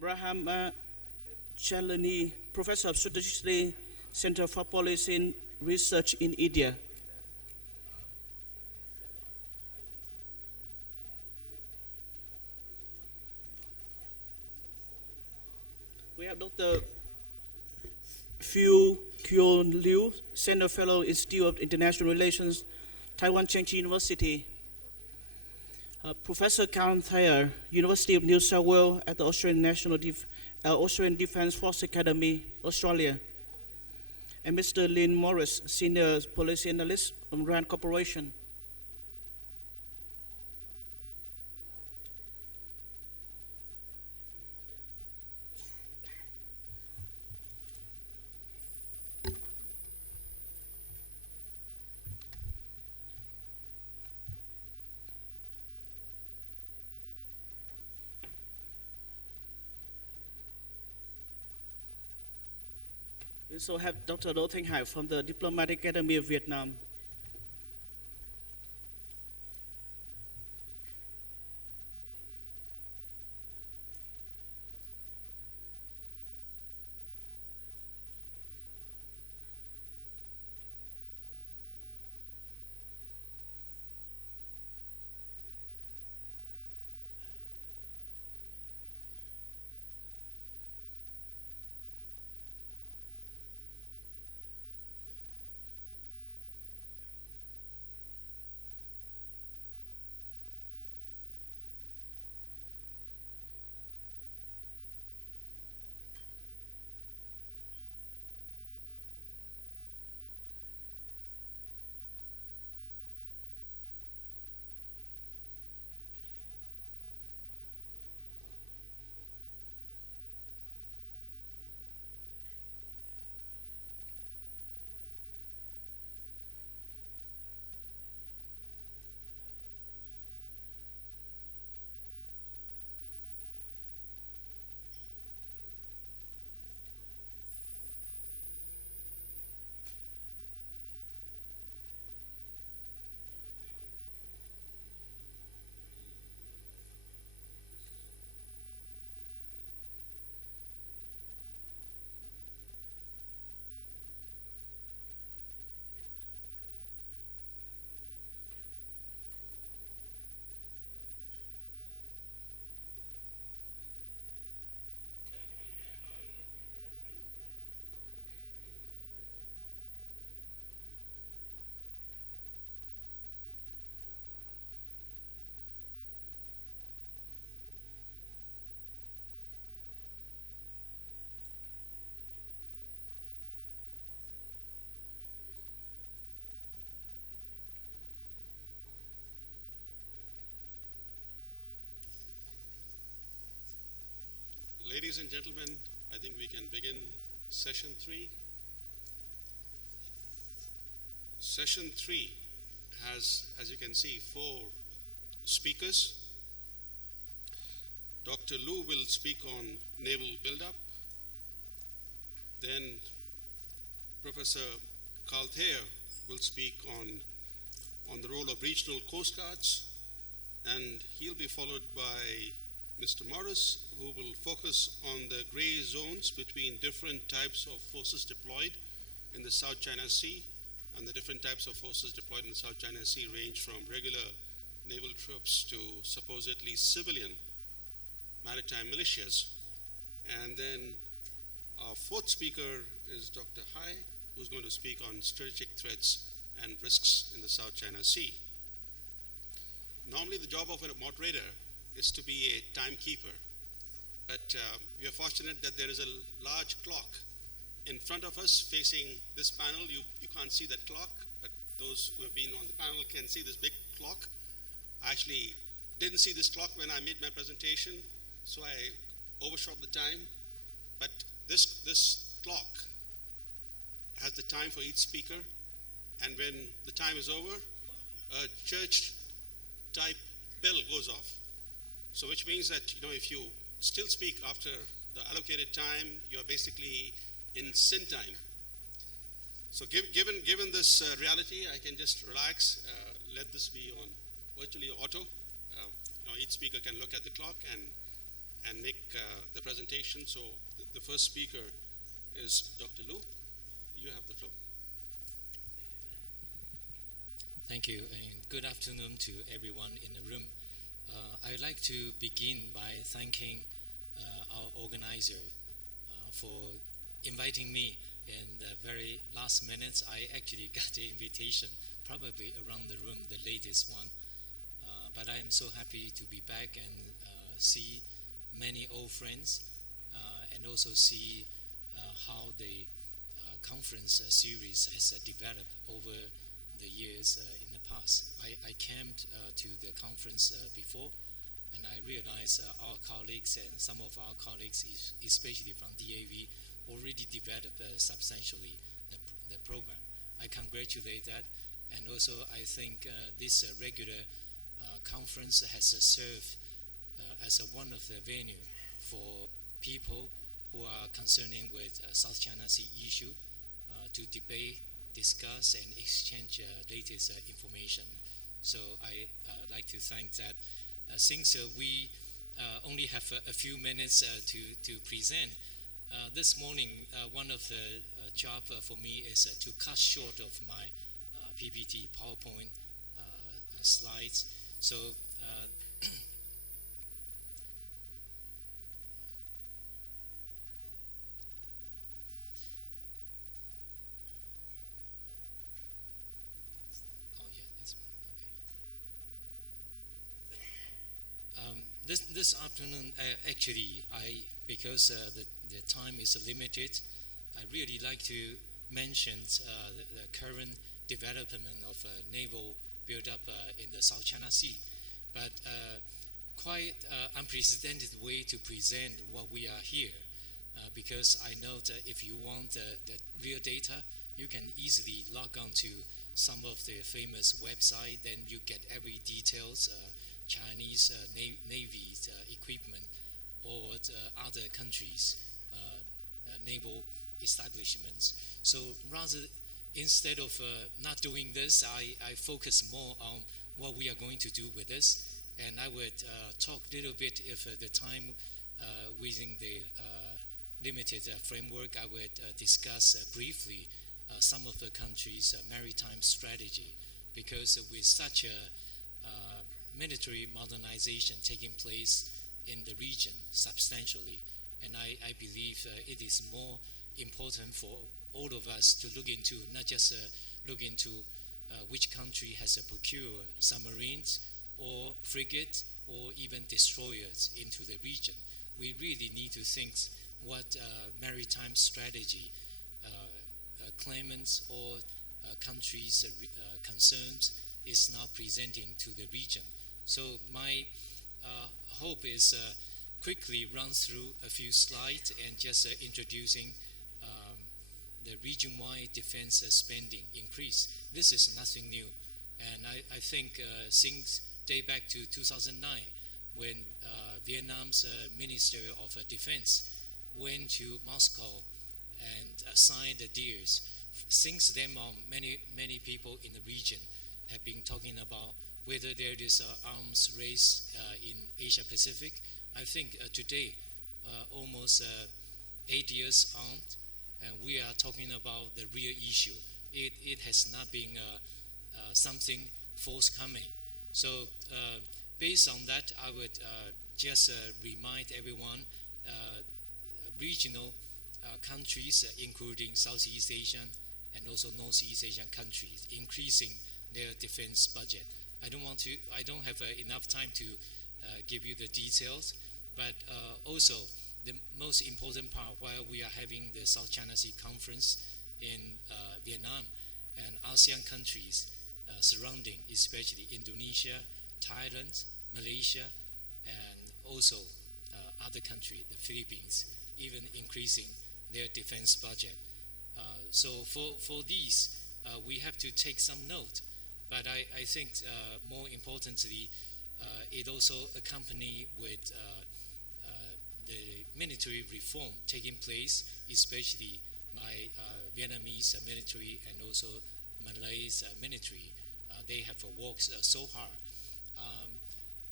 Brahma, Chellaney, Professor of Strategy, Center for Policy Research in India. We have Dr. Fu-Kuo Liu, Senior Fellow, Institute of International Relations, Taiwan Chengchi University. Professor Karen Thayer, University of New South Wales at the Australian Defence Force Academy, Australia. And Mr. Lynn Morris, Senior Policy Analyst from RAND Corporation. We also have Dr. Đỗ Thanh Hải from the Diplomatic Academy of Vietnam. Ladies and gentlemen, I think we can begin session 3. Session 3 has, as you can see, 4 speakers. Dr. Liu will speak on naval buildup. Then Professor Carl Thayer will speak on the role of regional coast guards, and he'll be followed by Mr. Morris, who will focus on the gray zones between different types of forces deployed in the South China Sea, and the different types of forces deployed in the South China Sea range from regular naval troops to supposedly civilian maritime militias. And then our 4th speaker is Dr. Hai, who's going to speak on strategic threats and risks in the South China Sea. Normally the job of a moderator is to be a timekeeper, but we are fortunate that there is a large clock in front of us facing this panel. You can't see that clock, but those who have been on the panel can see this big clock. I actually didn't see this clock when I made my presentation, so I overshot the time, but this clock has the time for each speaker, and when the time is over, a church type bell goes off. So which means that, if you still speak after the allocated time, you're basically in sin time. So given this reality, I can just relax, let this be on virtually auto. Each speaker can look at the clock and and make the presentation. So the first speaker is Dr. Lu. You have the floor. Thank you, and good afternoon to everyone in the room. I'd like to begin by thanking our organizer for inviting me in the very last minutes. I actually got the invitation probably around the room, the latest one. But I am so happy to be back and see many old friends and also see how the conference series has developed over the years in the past. I came to the conference before, and I realized our colleagues and some of our colleagues, especially from DAV, already developed substantially the program. I congratulate that, and also I think this regular conference has served as one of the venue for people who are concerning with South China Sea issue to debate, discuss, and exchange latest information. So I like to thank that. Since we only have a few minutes to present, this morning one of the job for me is to cut short of my PPT PowerPoint slides. So this afternoon, actually, because the time is limited, I really like to mention the current development of naval buildup in the South China Sea. But quite unprecedented way to present what we are here, because I know that if you want the real data, you can easily log on to some of the famous website, then you get every details, Chinese Navy equipment or other countries' naval establishments. So rather, instead of not doing this, I focus more on what we are going to do with this. And I would talk a little bit, if the time within the limited framework, I would discuss briefly some of the countries' maritime strategy, because with such a military modernization taking place in the region substantially, and I believe it is more important for all of us to look into, not just look into which country has procured submarines or frigate or even destroyers into the region. We really need to think what maritime strategy claimants or countries' concerns is now presenting to the region. So my hope is quickly run through a few slides and just introducing the region-wide defense spending increase. This is nothing new, and I think since day back to 2009, when Vietnam's Minister of Defense went to Moscow and signed the deals. Since then on, many people in the region have been talking about whether there is an arms race in Asia Pacific. I think today, almost 8 years on, and we are talking about the real issue. It has not been something forthcoming. So based on that, I would just remind everyone, regional countries, including Southeast Asian and also Northeast Asian countries, increasing their defense budget. I don't have enough time to give you the details, but also the most important part, while we are having the South China Sea Conference in Vietnam and ASEAN countries surrounding, especially Indonesia, Thailand, Malaysia, and also other countries, the Philippines, even increasing their defense budget. So for these, we have to take some note. But I think more importantly, it also accompanied with the military reform taking place, especially by Vietnamese military and also Malay's military. They have worked so hard.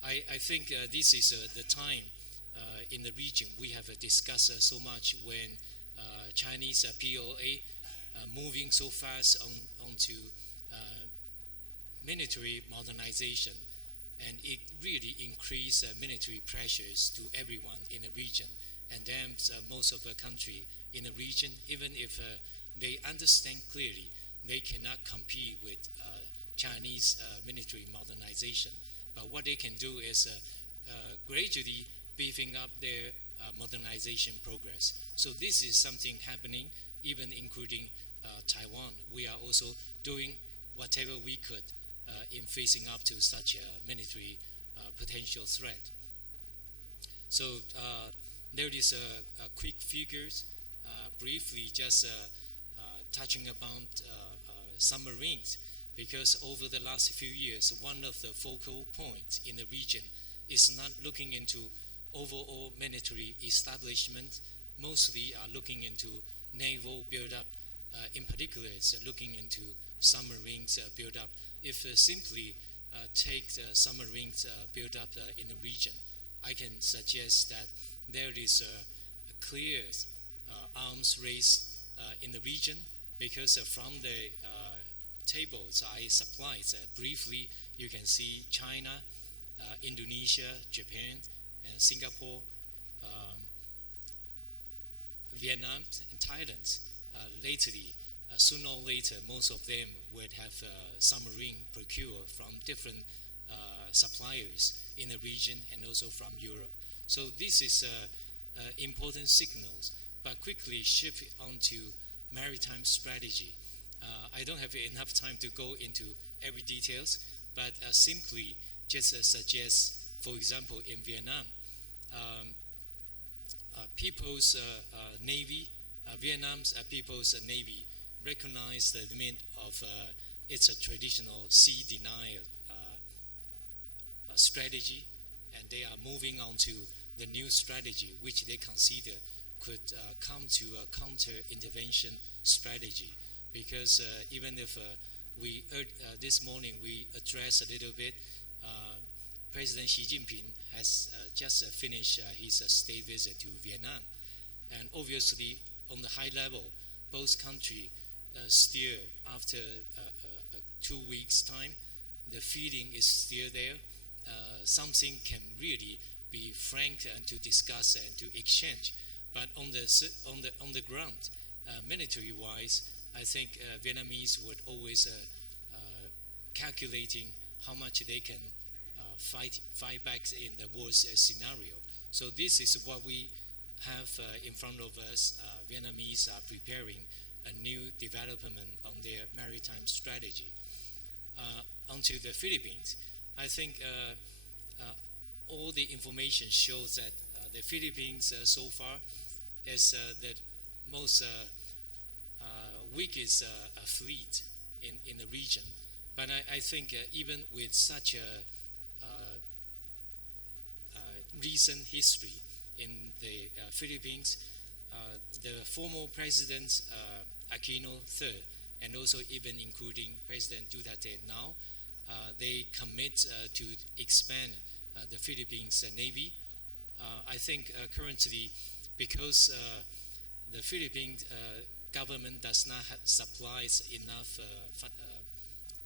I think this is the time in the region. We have discussed so much when Chinese POA moving so fast onto military modernization, and it really increased military pressures to everyone in the region. And then most of the country in the region, even if they understand clearly, they cannot compete with Chinese military modernization. But what they can do is gradually beefing up their modernization progress. So this is something happening, even including Taiwan. We are also doing whatever we could in facing up to such a military potential threat. So there is a quick figures, briefly just touching upon submarines, because over the last few years, one of the focal points in the region is not looking into overall military establishment, mostly are looking into naval buildup. In particular, it's looking into submarines buildup. If simply take the submarines buildup in the region, I can suggest that there is a clear arms race in the region, because from the tables I supplied briefly, you can see China, Indonesia, Japan, and Singapore, Vietnam, and Thailand. Lately, sooner or later, most of them would have submarine procured from different suppliers in the region and also from Europe. So this is important signals. But quickly shift onto maritime strategy. I don't have enough time to go into every details, but simply just suggest, for example, in Vietnam, People's Navy, Vietnam's People's Navy recognize the limit of its traditional sea denial strategy, and they are moving on to the new strategy, which they consider could come to a counter-intervention strategy. Because even if we this morning we addressed a little bit, President Xi Jinping has just finished his state visit to Vietnam, and obviously on the high level, both countries still, after 2 weeks' time, the feeling is still there. Something can really be frank and to discuss and to exchange. But on the ground, military-wise, I think Vietnamese would always calculating how much they can fight back in the worst scenario. So this is what we have in front of us. Vietnamese are preparing a new development on their maritime strategy. Onto the Philippines, I think all the information shows that the Philippines so far is the most weakest fleet in the region. But I think even with such a recent history in the Philippines, the former presidents Aquino III, and also even including President Duterte now, they commit to expand the Philippines Navy. I think currently, because the Philippine government does not supply enough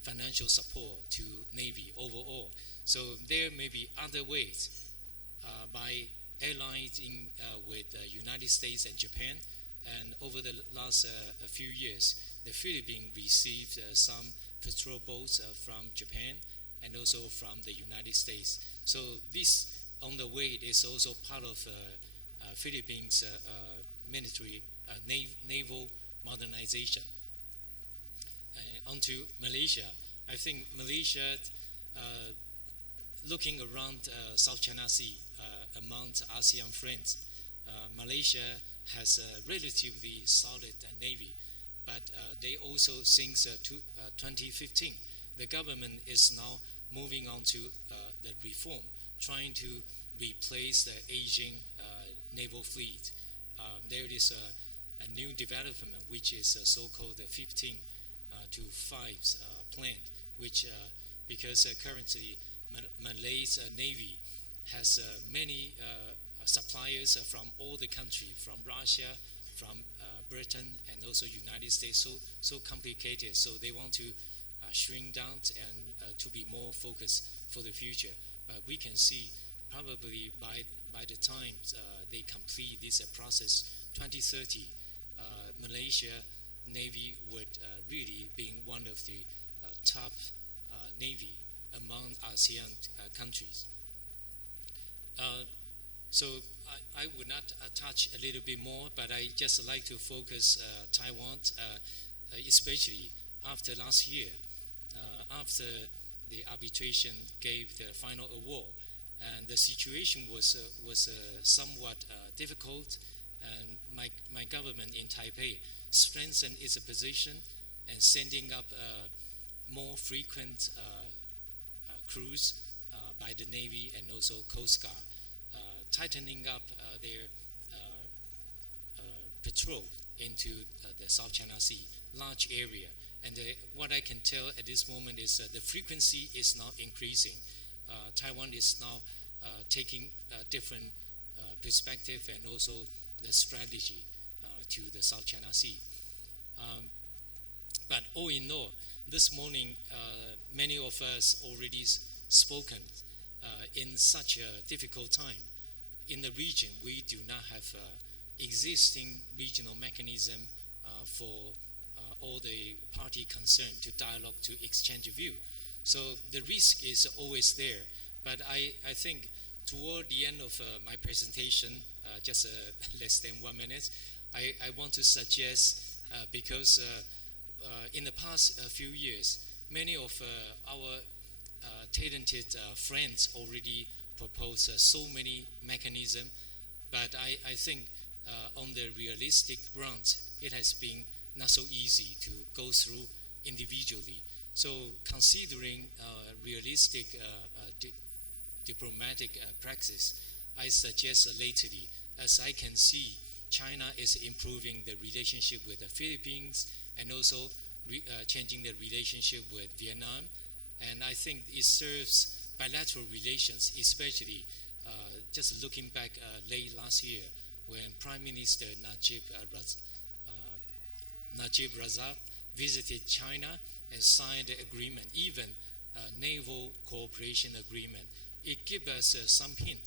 financial support to Navy overall, so there may be other ways by allying with the United States and Japan. And over the last few years, the Philippines received some patrol boats from Japan and also from the United States. So this, on the way, is also part of Philippines military naval modernization. Onto Malaysia, I think Malaysia, looking around South China Sea, among ASEAN friends, Malaysia has a relatively solid navy, but they also, since 2015, the government is now moving on to the reform, trying to replace the aging naval fleet. There is a new development, which is so-called the 15 to 5 plan, which because currently Malay's navy has many suppliers from all the country, from Russia, from Britain, and also United States, so complicated. So they want to shrink down and to be more focused for the future. But we can see probably by the time they complete this process, 2030, Malaysia Navy would really be one of the top Navy among ASEAN countries. So I would not touch a little bit more, but I just like to focus Taiwan, especially after last year, after the arbitration gave the final award, and the situation was somewhat difficult, and my government in Taipei strengthened its position and sending up more frequent crews by the Navy and also Coast Guard, tightening up their patrol into the South China Sea, large area. And what I can tell at this moment is the frequency is now increasing. Taiwan is now taking a different perspective and also the strategy to the South China Sea. But all in all, this morning, many of us already spoken in such a difficult time. In the region, we do not have existing regional mechanism for all the party concerned to dialogue, to exchange view. So the risk is always there. But I think toward the end of my presentation, just less than 1 minute, I want to suggest, because in the past few years, many of our talented friends already proposed so many mechanisms, but I think on the realistic ground, it has been not so easy to go through individually. So considering realistic diplomatic practice, I suggest lately, as I can see, China is improving the relationship with the Philippines and also changing the relationship with Vietnam. And I think it serves bilateral relations, especially just looking back late last year when Prime Minister Najib Razak visited China and signed the agreement, even naval cooperation agreement. It gives us some hint.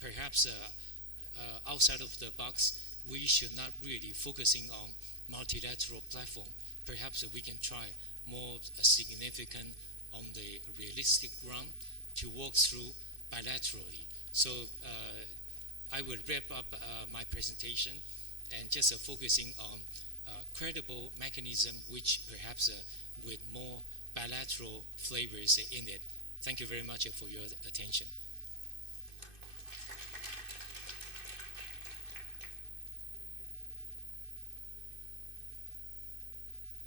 Perhaps outside of the box, we should not really focusing on multilateral platform. Perhaps we can try more significant on the realistic ground to work through bilaterally. So I will wrap up my presentation and just focusing on credible mechanism, which perhaps with more bilateral flavors in it. Thank you very much for your attention.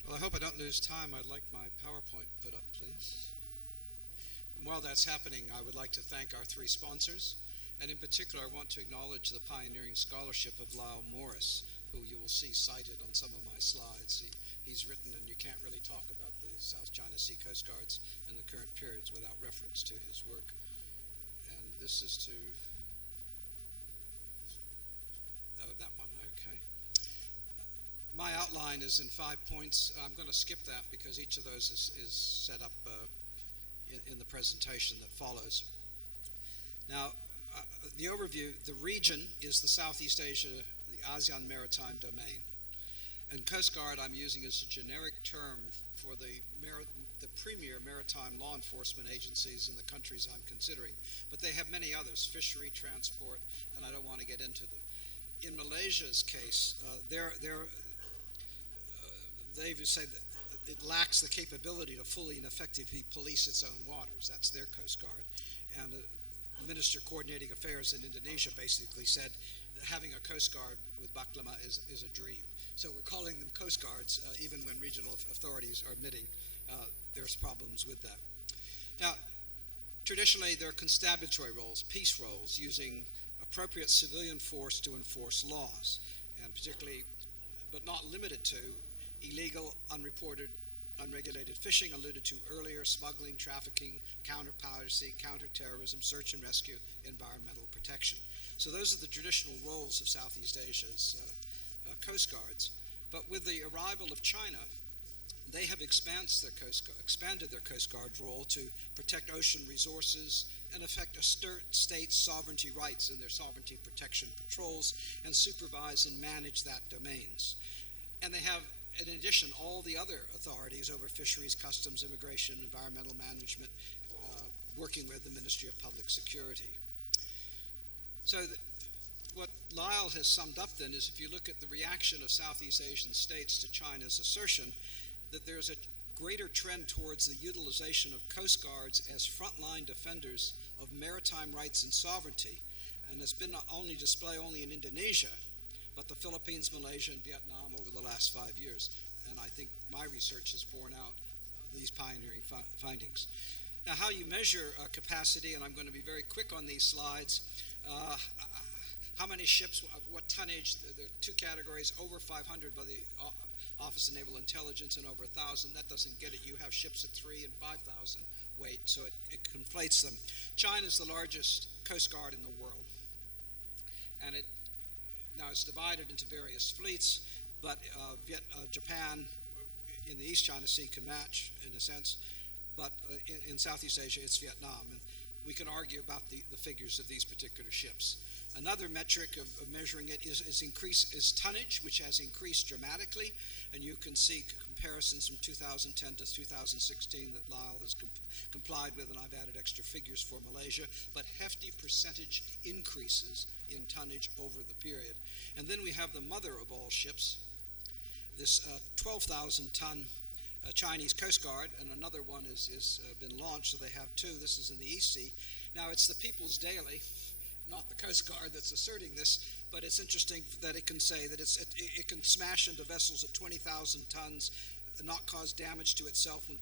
Well, I hope I don't lose time. I'd like my PowerPoint put up, please. And while that's happening, I would like to thank our three sponsors. And in particular, I want to acknowledge the pioneering scholarship of Lyle Morris, who you will see cited on some of my slides. He's written, and you can't really talk about the South China Sea Coast Guards in the current periods without reference to his work. And this is to, oh, that one, okay. My outline is in 5 points. I'm going to skip that because each of those is set up in the presentation that follows. Now, the overview, the region is the Southeast Asia, the ASEAN maritime domain. And Coast Guard I'm using as a generic term for the premier maritime law enforcement agencies in the countries I'm considering. But they have many others, fishery, transport, and I don't want to get into them. In Malaysia's case, they've said that it lacks the capability to fully and effectively police its own waters. That's their Coast Guard. And the Minister Coordinating Affairs in Indonesia basically said that having a Coast Guard with Baklama is a dream. So we're calling them Coast Guards, even when regional authorities are admitting there's problems with that. Now, traditionally, there are constabulary roles, peace roles, using appropriate civilian force to enforce laws, and particularly, but not limited to, illegal, unreported, unregulated fishing, alluded to earlier, smuggling, trafficking, counter-piracy, counter-terrorism, search and rescue, environmental protection. So those are the traditional roles of Southeast Asia's coast guards. But with the arrival of China, they have expanded their Coast Guard role to protect ocean resources and affect a state's sovereignty rights in their sovereignty protection patrols and supervise and manage that domains. And they have, in addition, all the other authorities over fisheries, customs, immigration, environmental management, working with the Ministry of Public Security. So what Lyle has summed up then is if you look at the reaction of Southeast Asian states to China's assertion that there's a greater trend towards the utilization of coast guards as frontline defenders of maritime rights and sovereignty, and has been not only in Indonesia, but the Philippines, Malaysia, and Vietnam over the last 5 years. And I think my research has borne out these pioneering findings. Now, how you measure capacity, and I'm going to be very quick on these slides. How many ships, what tonnage? There are two categories: over 500 by the Office of Naval Intelligence and over 1,000. That doesn't get it. You have ships at 3,000 and 5,000 weight, so it conflates them. China's the largest coast guard in the world, and now it's divided into various fleets, but Japan in the East China Sea can match in a sense, but in Southeast Asia it's Vietnam, and we can argue about the figures of these particular ships. Another metric of measuring it is tonnage, which has increased dramatically, and you can see comparisons from 2010 to 2016 that Lyle has complied with, and I've added extra figures for Malaysia, but hefty percentage increases in tonnage over the period. And then we have the mother of all ships, this 12,000-ton Chinese Coast Guard, and another one is been launched, so they have two. This is in the East Sea. Now, it's the People's Daily, not the Coast Guard, that's asserting this, but it's interesting that it can say that it can smash into vessels at 20,000 tons, not cause damage to itself when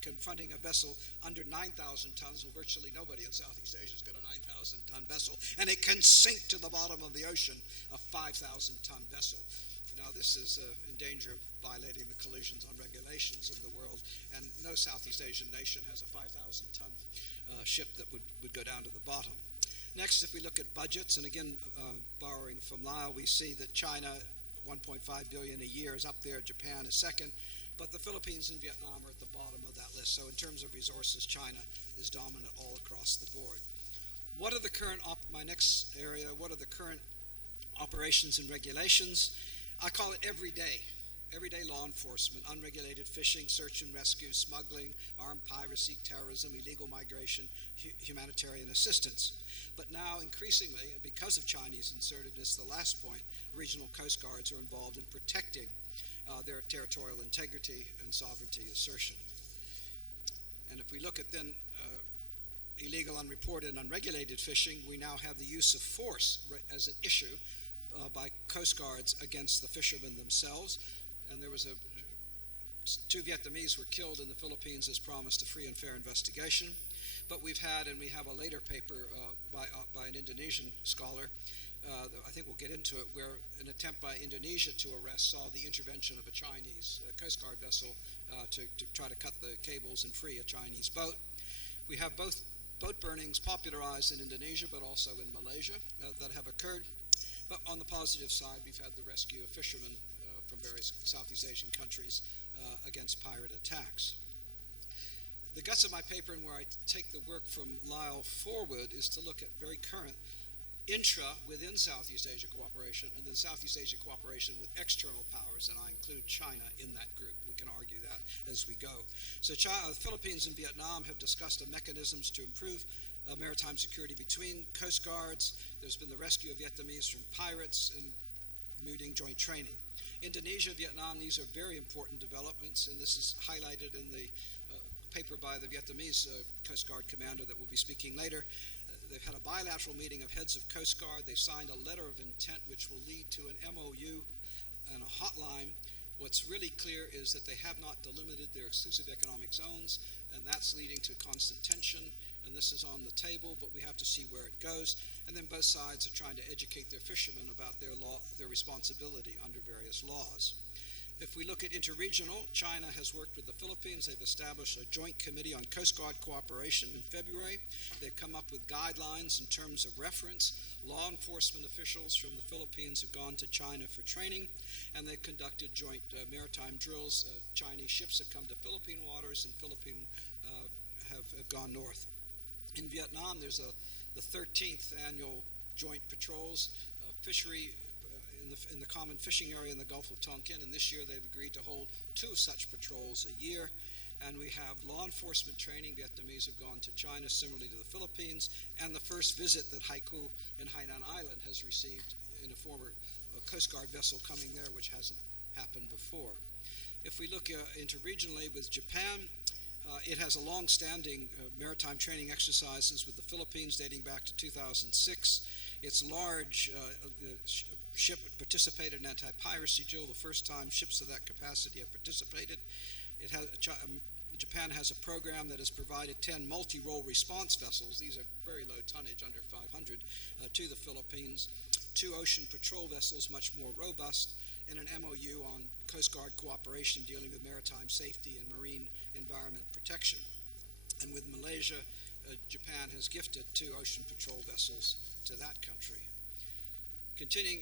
confronting a vessel under 9,000 tons. Well, virtually nobody in Southeast Asia has got a 9,000-ton vessel, and it can sink to the bottom of the ocean a 5,000-ton vessel. Now, this is in danger of violating the collisions on regulations in the world, and no Southeast Asian nation has a 5,000-ton ship that would go down to the bottom. Next, if we look at budgets, and again, borrowing from Lyle, we see that China, $1.5 billion a year, is up there. Japan is second, but the Philippines and Vietnam are at the bottom of that list. So in terms of resources, China is dominant all across the board. What are the current, my next area, what are the current operations and regulations? I call it everyday law enforcement: unregulated fishing, search and rescue, smuggling, armed piracy, terrorism, illegal migration, humanitarian assistance. But now, increasingly, because of Chinese insertedness, the last point, regional coast guards are involved in protecting their territorial integrity and sovereignty assertion. And if we look at then illegal, unreported, and unregulated fishing, we now have the use of force as an issue by coast guards against the fishermen themselves. And there was two Vietnamese were killed in the Philippines as promised a free and fair investigation. But we have a later paper by an Indonesian scholar, I think we'll get into it, where an attempt by Indonesia to arrest saw the intervention of a Chinese Coast Guard vessel to try to cut the cables and free a Chinese boat. We have both boat burnings popularized in Indonesia, but also in Malaysia that have occurred. But on the positive side, we've had the rescue of fishermen from various Southeast Asian countries against pirate attacks. The guts of my paper, and where I take the work from Lyle forward, is to look at very current within Southeast Asia cooperation, and then Southeast Asia cooperation with external powers, and I include China in that group. We can argue that as we go. So the Philippines and Vietnam have discussed mechanisms to improve maritime security between coast guards. There's been the rescue of Vietnamese from pirates and muting joint training. Indonesia, Vietnam, these are very important developments, and this is highlighted in the paper by the Vietnamese Coast Guard commander that will be speaking later. They've had a bilateral meeting of heads of Coast Guard. They signed a letter of intent which will lead to an MOU and a hotline. What's really clear is that they have not delimited their exclusive economic zones, and that's leading to constant tension, and this is on the table, but we have to see where it goes. And then both sides are trying to educate their fishermen about their responsibility under various laws. If we look at interregional, China has worked with the Philippines. They've established a joint committee on Coast Guard cooperation in February. They've come up with guidelines in terms of reference. Law enforcement officials from the Philippines have gone to China for training, and they've conducted joint maritime drills. Chinese ships have come to Philippine waters, and Philippine have gone north. In Vietnam, there's the 13th annual joint patrols, fishery in the common fishing area in the Gulf of Tonkin, and this year they've agreed to hold 2 such patrols a year. And we have law enforcement training. Vietnamese have gone to China, similarly to the Philippines, and the first visit that Haikou in Hainan Island has received in a former Coast Guard vessel coming there, which hasn't happened before. If we look interregionally with Japan, it has a long-standing maritime training exercises with the Philippines dating back to 2006. Its large ship participated in anti-piracy drill, the first time ships of that capacity have participated. Japan has a program that has provided 10 multi-role response vessels. These are very low tonnage, under 500, to the Philippines, 2 ocean patrol vessels, much more robust, and an MOU on Coast Guard cooperation dealing with maritime safety and marine environment protection. And with Malaysia, Japan has gifted 2 ocean patrol vessels to that country. Continuing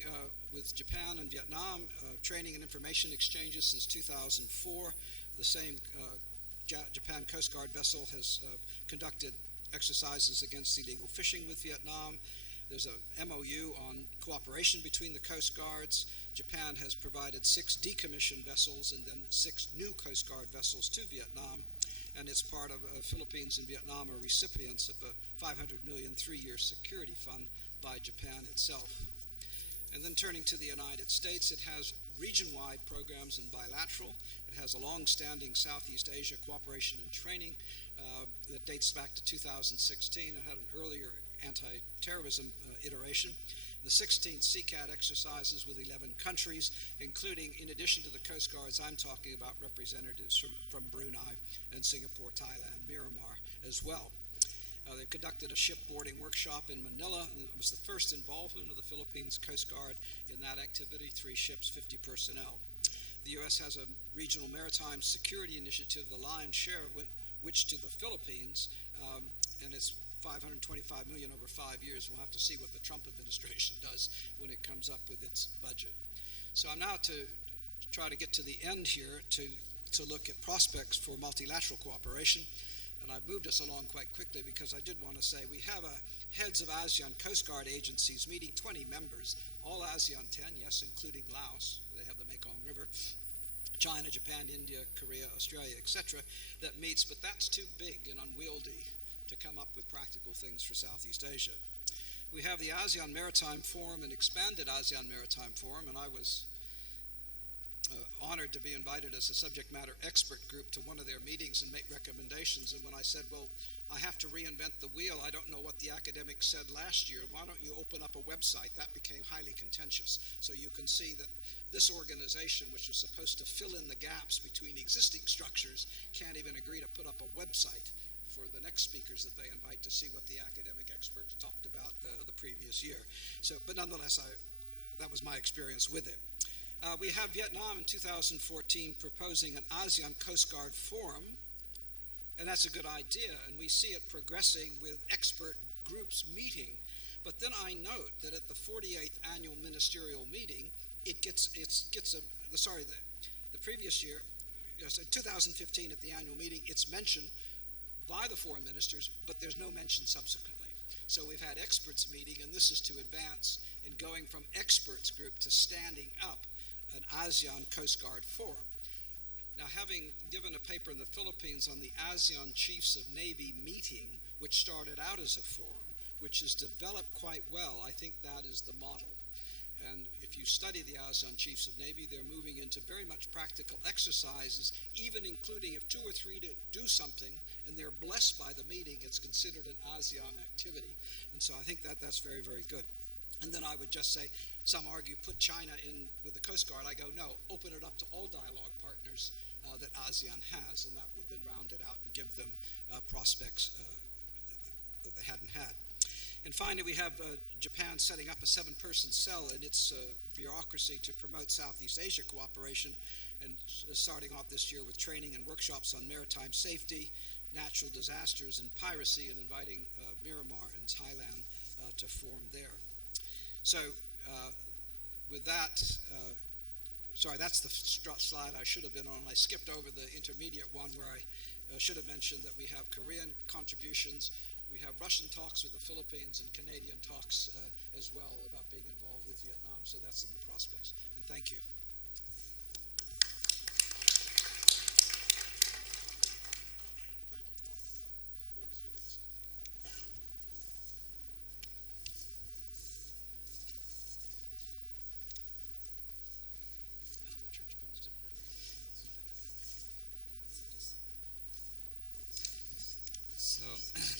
with Japan and Vietnam, training and information exchanges since 2004. The same Japan Coast Guard vessel has conducted exercises against illegal fishing with Vietnam. There's a MOU on cooperation between the Coast Guards. Japan has provided 6 decommissioned vessels and then 6 new Coast Guard vessels to Vietnam. And it's part of Philippines and Vietnam are recipients of a $500 million 3-year security fund by Japan itself. And then turning to the United States, it has region-wide programs and bilateral. It has a long-standing Southeast Asia cooperation and training that dates back to 2016. It had an earlier anti-terrorism iteration. The 16th CCAT exercises with 11 countries, including, in addition to the Coast Guards I'm talking about, representatives from Brunei and Singapore, Thailand, Myanmar as well. They conducted a shipboarding workshop in Manila, and it was the first involvement of the Philippines Coast Guard in that activity, 3 ships, 50 personnel. The U.S. has a regional maritime security initiative, the lion's share of which to the Philippines, and it's $525 million over 5 years. We'll have to see what the Trump administration does when it comes up with its budget. So I'm now to try to get to the end here to look at prospects for multilateral cooperation. And I've moved us along quite quickly because I did want to say we have heads of ASEAN Coast Guard agencies meeting 20 members, all ASEAN 10, yes, including Laos. They have the Mekong River. China, Japan, India, Korea, Australia, etc. that meets, but that's too big and unwieldy to come up with practical things for Southeast Asia. We have the ASEAN Maritime Forum and expanded ASEAN Maritime Forum, and I was honored to be invited as a subject matter expert group to one of their meetings and make recommendations. And when I said, well, I have to reinvent the wheel, I don't know what the academics said last year, why don't you open up a website? That became highly contentious. So you can see that this organization, which was supposed to fill in the gaps between existing structures, can't even agree to put up a website for the next speakers that they invite to see what the academic experts talked about the previous year. So, but nonetheless, that was my experience with it. We have Vietnam in 2014 proposing an ASEAN Coast Guard Forum, and that's a good idea, and we see it progressing with expert groups meeting. But then I note that at the 48th annual ministerial meeting, the previous year, yes, 2015 at the annual meeting, it's mentioned by the foreign ministers, but there's no mention subsequently. So we've had experts meeting, and this is to advance in going from experts group to standing up an ASEAN Coast Guard Forum. Now, having given a paper in the Philippines on the ASEAN Chiefs of Navy meeting, which started out as a forum, which has developed quite well, I think that is the model. And if you study the ASEAN Chiefs of Navy, they're moving into very much practical exercises, even including if 2 or 3 do something and they're blessed by the meeting, it's considered an ASEAN activity. And so I think that's very, very good. And then I would just say, some argue, put China in with the Coast Guard. I go, no, open it up to all dialogue partners that ASEAN has, and that would then round it out and give them prospects that they hadn't had. And finally, we have Japan setting up a 7-person cell in its bureaucracy to promote Southeast Asia cooperation. and starting off this year with training and workshops on maritime safety, natural disasters, and piracy, and inviting Myanmar and Thailand to form there. So with that, sorry, that's the slide I should have been on. I skipped over the intermediate one where I should have mentioned that we have Korean contributions, we have Russian talks with the Philippines, and Canadian talks as well about being involved with Vietnam. So that's in the prospects. And thank you.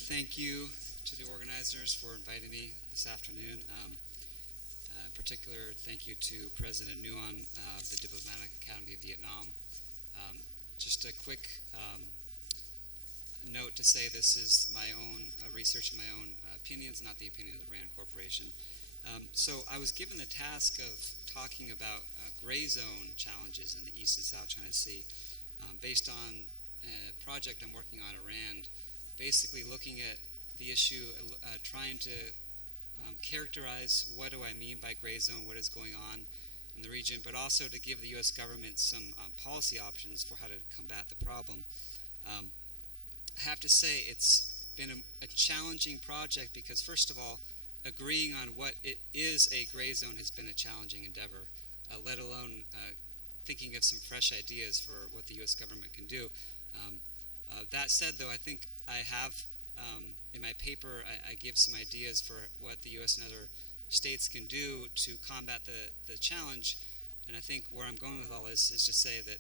Thank you to the organizers for inviting me this afternoon. In particular, thank you to President Nguyen of the Diplomatic Academy of Vietnam. Just a quick note to say this is my own research and my own opinions, not the opinion of the RAND Corporation. So I was given the task of talking about gray zone challenges in the East and South China Sea based on a project I'm working on at RAND, basically looking at the issue, trying to characterize what do I mean by gray zone, what is going on in the region, but also to give the U.S. government some policy options for how to combat the problem. I have to say it's been a challenging project because, first of all, agreeing on what it is a gray zone has been a challenging endeavor, let alone thinking of some fresh ideas for what the U.S. government can do. That said, though, I think I have, in my paper, I give some ideas for what the U.S. and other states can do to combat the challenge. And I think where I'm going with all this is to say that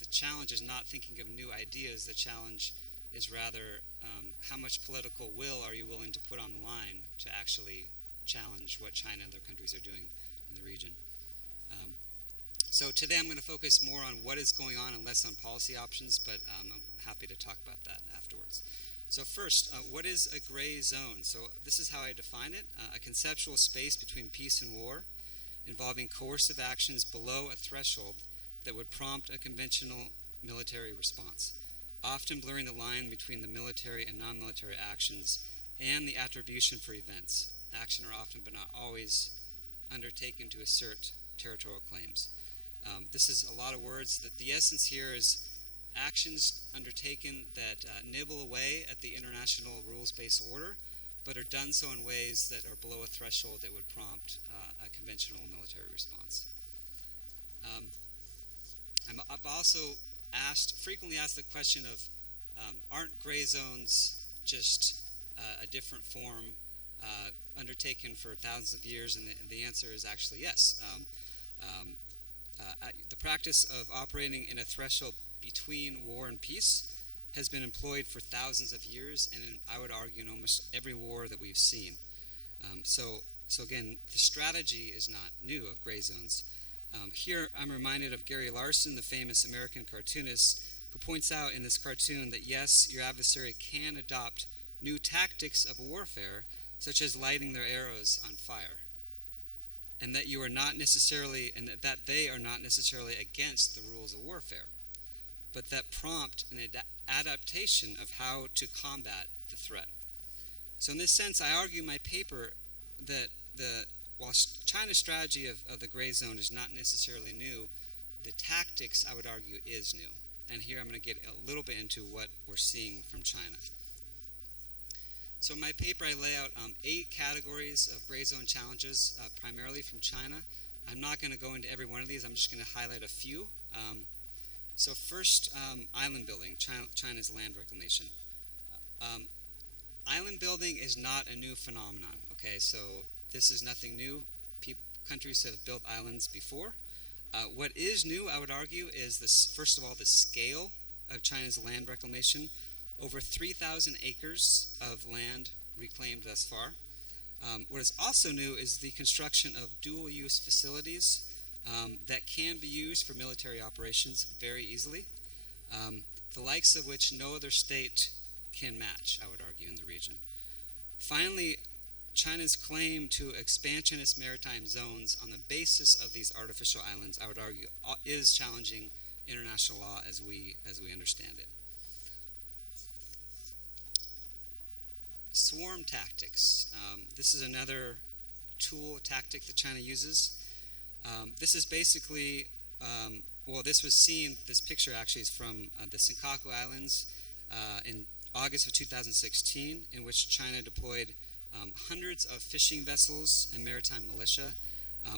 the challenge is not thinking of new ideas. The challenge is rather how much political will are you willing to put on the line to actually challenge what China and other countries are doing in the region. So today I'm going to focus more on what is going on and less on policy options, but I'm happy to talk about that afterwards. So first, what is a gray zone? So this is how I define it, a conceptual space between peace and war involving coercive actions below a threshold that would prompt a conventional military response, often blurring the line between the military and non-military actions and the attribution for events. Action are often but not always undertaken to assert territorial claims. This is a lot of words. The essence here is actions undertaken that nibble away at the international rules-based order, but are done so in ways that are below a threshold that would prompt a conventional military response. I've also frequently asked the question of, aren't gray zones just a different form undertaken for thousands of years? And the answer is actually yes. The practice of operating in a threshold between war and peace has been employed for thousands of years, and I would argue in almost every war that we've seen. So again, the strategy is not new of gray zones. Here I'm reminded of Gary Larson, the famous American cartoonist, who points out in this cartoon that yes, your adversary can adopt new tactics of warfare, such as lighting their arrows on fire, and that you are not necessarily, and that they are not necessarily against the rules of warfare, but that prompt an adaptation of how to combat the threat. So in this sense, I argue in my paper that while China's strategy of the gray zone is not necessarily new, the tactics, I would argue, is new. And here I'm going to get a little bit into what we're seeing from China. So in my paper, I lay out 8 categories of gray zone challenges, primarily from China. I'm not going to go into every one of these. I'm just going to highlight a few. So first, island building, China's land reclamation. Island building is not a new phenomenon, okay? So this is nothing new. Countries have built islands before. What is new, I would argue, is this, first of all, the scale of China's land reclamation. Over 3,000 acres of land reclaimed thus far. What is also new is the construction of dual-use facilities that can be used for military operations very easily, the likes of which no other state can match, I would argue, in the region. Finally, China's claim to expansionist maritime zones on the basis of these artificial islands, I would argue, is challenging international law as we understand it. Swarm tactics. This is another tactic that China uses. This is basically, this picture actually is from the Senkaku Islands in August of 2016, in which China deployed hundreds of fishing vessels and maritime militia,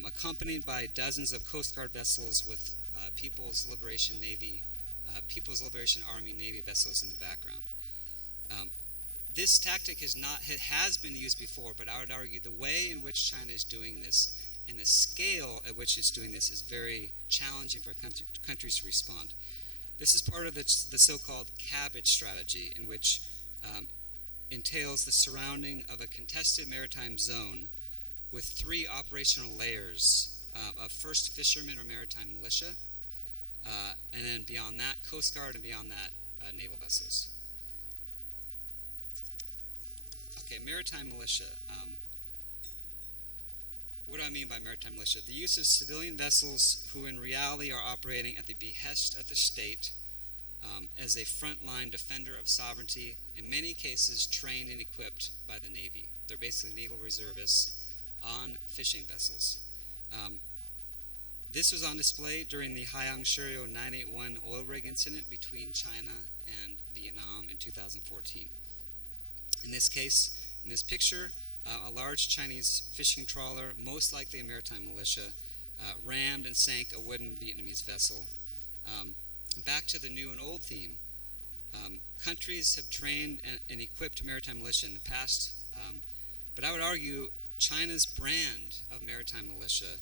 accompanied by dozens of Coast Guard vessels with People's Liberation Army Navy vessels in the background. This tactic has been used before, but I would argue the way in which China is doing this and the scale at which it's doing this is very challenging for countries to respond. This is part of the so-called cabbage strategy, in which entails the surrounding of a contested maritime zone with 3 operational layers of first fishermen or maritime militia, and then beyond that, Coast Guard, and beyond that, naval vessels. Okay, maritime militia. What do I mean by maritime militia? The use of civilian vessels who in reality are operating at the behest of the state as a frontline defender of sovereignty, in many cases trained and equipped by the Navy. They're basically naval reservists on fishing vessels. This was on display during the Haiyang Shiryo 981 oil rig incident between China and Vietnam in 2014. In this case, in this picture, a large Chinese fishing trawler, most likely a maritime militia, rammed and sank a wooden Vietnamese vessel. Back to the new and old theme. Countries have trained and equipped maritime militia in the past, but I would argue China's brand of maritime militia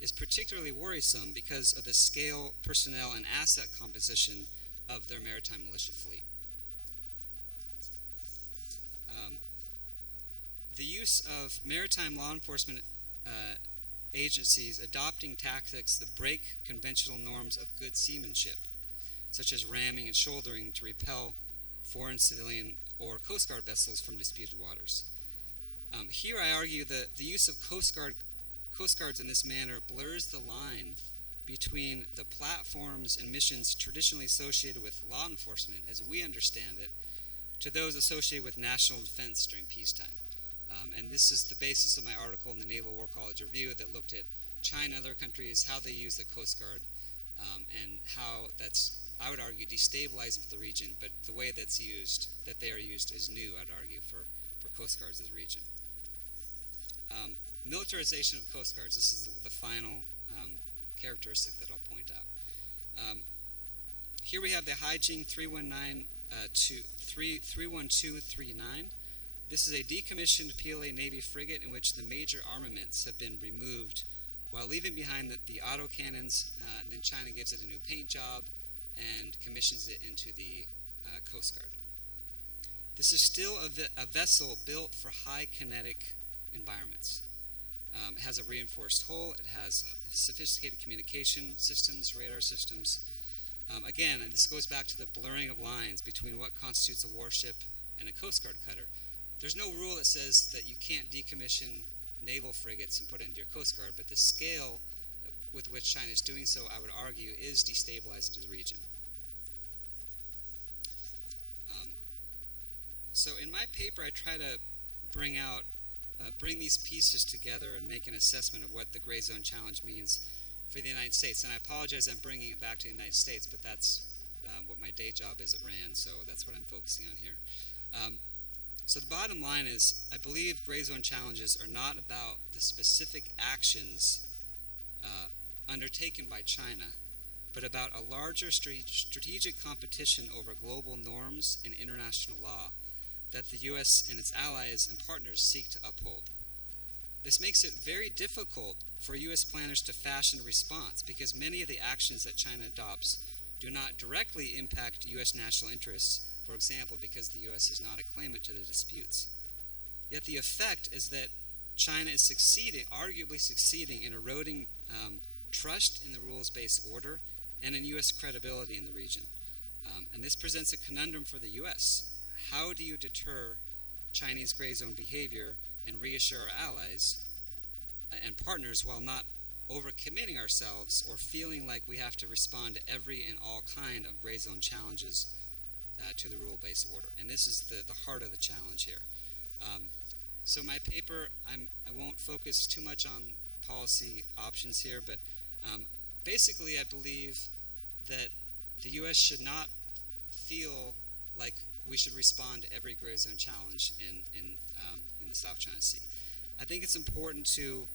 is particularly worrisome because of the scale, personnel, and asset composition of their maritime militia fleet. The use of maritime law enforcement agencies adopting tactics that break conventional norms of good seamanship, such as ramming and shouldering to repel foreign civilian or Coast Guard vessels from disputed waters. Here I argue that the use of Coast Guards in this manner blurs the line between the platforms and missions traditionally associated with law enforcement, as we understand it, to those associated with national defense during peacetime. And this is the basis of my article in the Naval War College Review that looked at China and other countries, how they use the Coast Guard, and how that's, I would argue, destabilizing the region, but the way that they are used is new, I'd argue, for Coast Guards as a region. Militarization of Coast Guards, this is the final characteristic that I'll point out. Here we have the Haijing 31239. This is a decommissioned PLA Navy frigate in which the major armaments have been removed while leaving behind the autocannons, and then China gives it a new paint job and commissions it into the Coast Guard. This is still a vessel built for high kinetic environments. It has a reinforced hull, it has sophisticated communication systems, radar systems. Again, and this goes back to the blurring of lines between what constitutes a warship and a Coast Guard cutter. There's no rule that says that you can't decommission naval frigates and put it into your Coast Guard, but the scale with which China is doing so, I would argue, is destabilizing to the region. So in my paper, I try to bring these pieces together and make an assessment of what the gray zone challenge means for the United States. And I apologize I'm bringing it back to the United States, but that's what my day job is at RAND, so that's what I'm focusing on here. So the bottom line is, I believe gray zone challenges are not about the specific actions undertaken by China, but about a larger strategic competition over global norms and international law that the U.S. and its allies and partners seek to uphold. This makes it very difficult for U.S. planners to fashion a response because many of the actions that China adopts do not directly impact U.S. national interests, for example, because the U.S. is not a claimant to the disputes. Yet the effect is that China is arguably succeeding in eroding trust in the rules-based order and in U.S. credibility in the region. And this presents a conundrum for the U.S. How do you deter Chinese gray zone behavior and reassure our allies and partners while not overcommitting ourselves or feeling like we have to respond to every and all kind of gray zone challenges to the rule-based order. And this is the heart of the challenge here. So my paper, I won't focus too much on policy options here, but basically I believe that the U.S. should not feel like we should respond to every gray zone challenge in the South China Sea. I think it's important to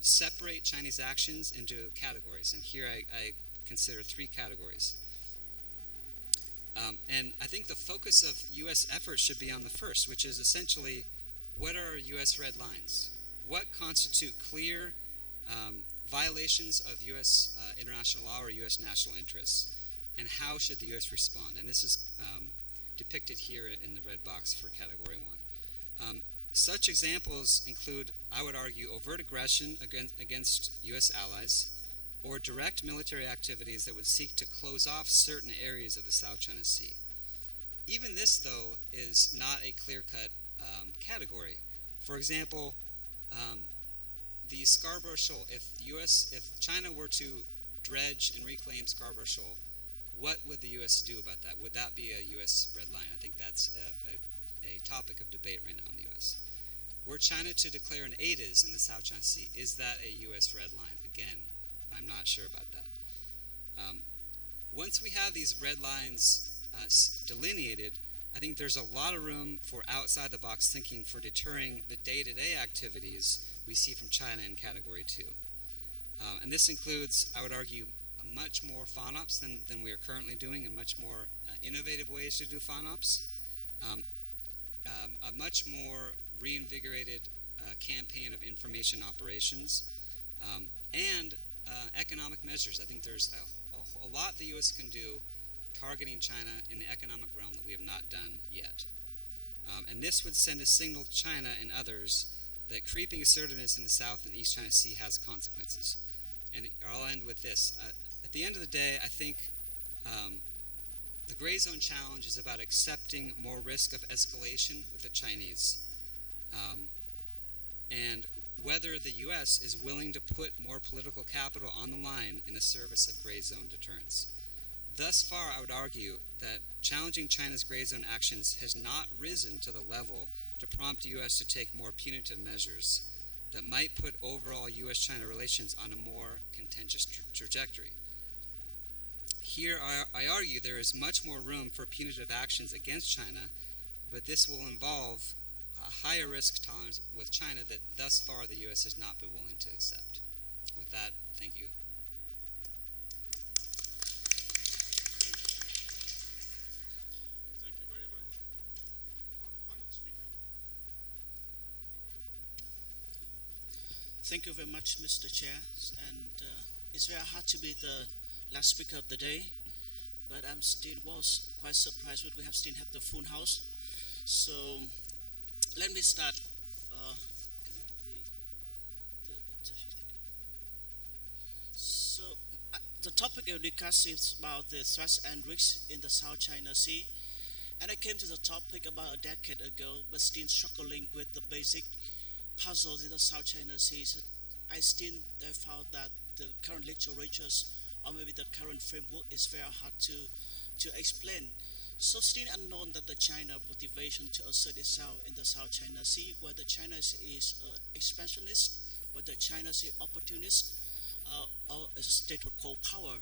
separate Chinese actions into categories, and here I consider 3 categories. And I think the focus of U.S. efforts should be on the first, which is essentially, what are U.S. red lines? What constitute clear violations of U.S. International law or U.S. national interests? And how should the U.S. respond? And this is depicted here in the red box for Category 1. Such examples include, I would argue, overt aggression against U.S. allies, or direct military activities that would seek to close off certain areas of the South China Sea. Even this, though, is not a clear-cut category. For example, the Scarborough Shoal. If China were to dredge and reclaim Scarborough Shoal, what would the U.S. do about that? Would that be a U.S. red line? I think that's a topic of debate right now in the U.S. Were China to declare an ADIS in the South China Sea, is that a U.S. red line? Again, I'm not sure about that. Once we have these red lines delineated, I think there's a lot of room for outside-the-box thinking for deterring the day-to-day activities we see from China in Category 2. And this includes, I would argue, much more FONOPs than we are currently doing, and much more innovative ways to do FONOPs, a much more reinvigorated campaign of information operations, and economic measures. I think there's a lot the U.S. can do targeting China in the economic realm that we have not done yet. And this would send a signal to China and others that creeping assertiveness in the South and East China Sea has consequences. And I'll end with this. At the end of the day, I think the gray zone challenge is about accepting more risk of escalation with the Chinese, and whether the U.S. is willing to put more political capital on the line in the service of gray zone deterrence. Thus far, I would argue that challenging China's gray zone actions has not risen to the level to prompt the U.S. to take more punitive measures that might put overall U.S.-China relations on a more contentious trajectory. Here, I argue there is much more room for punitive actions against China, but this will involve a higher risk tolerance with China that thus far the U.S. has not been willing to accept. With that, thank you. Thank you very much. Our final speaker. Thank you very much, Mr. Chair. And it's very hard to be the last speaker of the day, but I'm still quite surprised that we have still have the full house. So let me start. Can I have So the topic of discuss is about the threats and risks in the South China Sea. And I came to the topic about a decade ago, but still struggling with the basic puzzles in the South China Sea. I found that the current literatures or maybe the current framework is very hard to explain. So still unknown that the China motivation to assert itself in the South China Sea, whether China is expansionist, whether China is opportunist, or a state of cold power.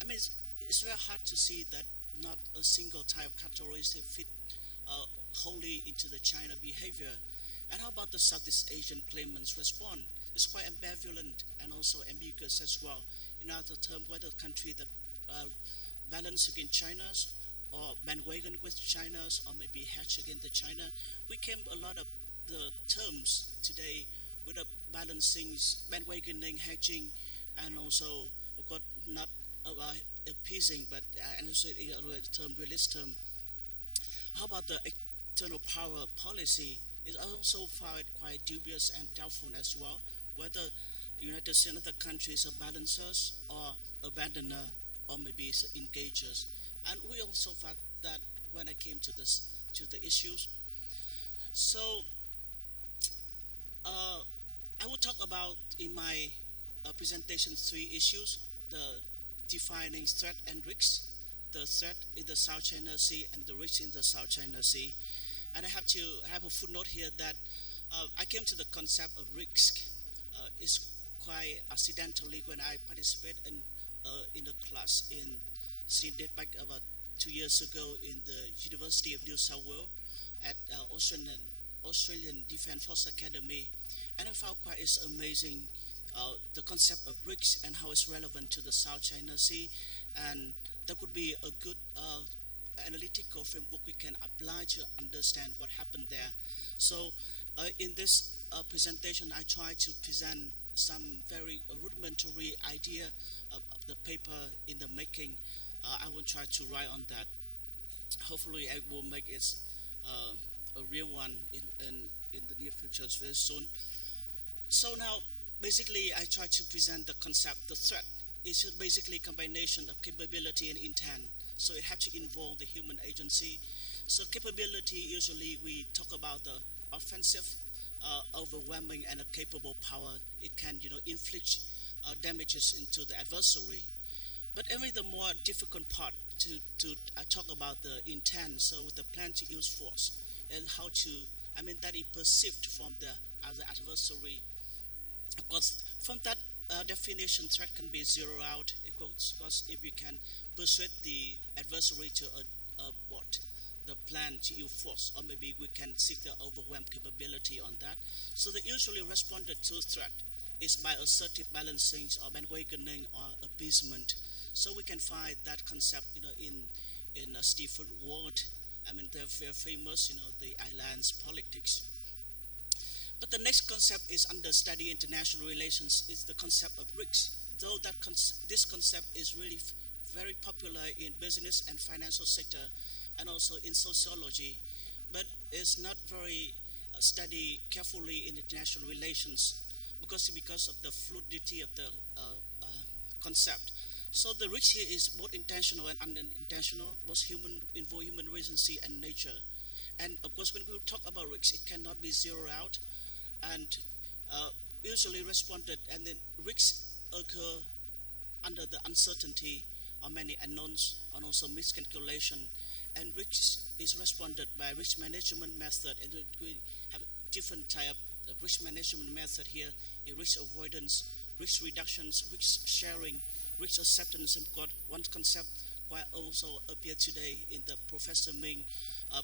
I mean, it's very hard to see that not a single type of characteristic fit wholly into the China behavior. And how about the Southeast Asian claimants' response? It's quite ambivalent and also ambiguous as well. In other terms, whether a country that balance against China's or bandwagon with China's or maybe hedge against the China. We came a lot of the terms today with a balancing, bandwagoning, hedging, and also, of course, not appeasing, but and also the term, realist term. How about the external power policy? Is also quite dubious and doubtful as well, whether United States and other countries are balancers or abandoner or maybe engagers. And we also thought that when I came to the issues. So I will talk about in my presentation 3 issues: the defining threat and risks, the threat in the South China Sea, and the risk in the South China Sea. And I have to have a footnote here that I came to the concept of risk is quite accidentally when I participated in a class in date back about 2 years ago in the University of New South Wales at Australian Defence Force Academy, and I found quite it's amazing the concept of risk and how it's relevant to the South China Sea, and that could be a good analytical framework we can apply to understand what happened there. So in this presentation, I try to present some very rudimentary idea of the paper in the making. I will try to write on that. Hopefully, I will make it a real one in the near future very soon. So now, basically, I try to present the concept, the threat. It's basically a combination of capability and intent. So it has to involve the human agency. So capability, usually we talk about the offensive, overwhelming, and a capable power. It can, inflict damages into the adversary. But even the more difficult part to talk about the intent, so the plan to use force and how to, that is perceived from the other adversary. Because from that definition, threat can be zeroed out, because if you can persuade the adversary to abort the plan to use force, or maybe we can seek the overwhelm capability on that. So they usually responded to threat is by assertive balancing or bandwagoning or appeasement. So we can find that concept, in Stephen Ward. They're very famous, the alliance politics. But the next concept is under study international relations is the concept of risk. Though this concept is really very popular in business and financial sector, and also in sociology, but it's not very studied carefully in international relations because of the fluidity of the concept. So the risk here is both intentional and unintentional, both involve human recency and nature. And of course, when we talk about risks, it cannot be zeroed out, and usually responded, and then risks occur under the uncertainty of many unknowns and also miscalculation. And risk is responded by risk management method, and we have different type of risk management method here: risk avoidance, risk reductions, risk sharing, risk acceptance, and one concept will also appear today in the Professor Ming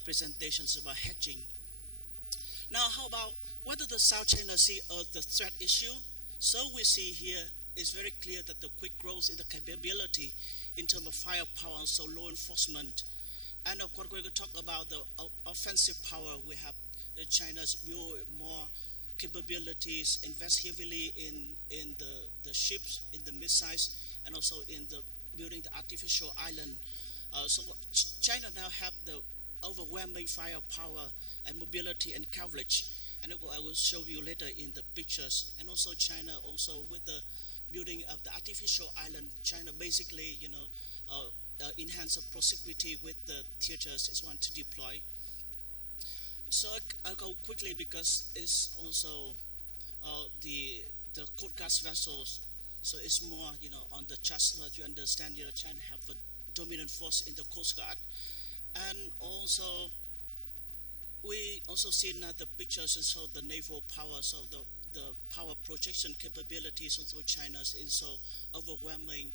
presentations about hedging. Now, how about whether the South China Sea or the threat issue? So we see here it's very clear that the quick growth in the capability in terms of firepower, so law enforcement. And of course, we're going to talk about the offensive power. We have China's view more capabilities, invest heavily in the ships, in the missiles, and also in the building the artificial island. So China now have the overwhelming firepower and mobility and coverage. And I will show you later in the pictures. And also China, also with the building of the artificial island, China basically, enhance the proximity with the theaters is one to deploy. So I'll go quickly because it's also the Coast Guard vessels. So it's more, on the chart so that you understand, China have a dominant force in the Coast Guard. And also, we also see now the pictures and so the naval power, so the power projection capabilities also China's is so overwhelming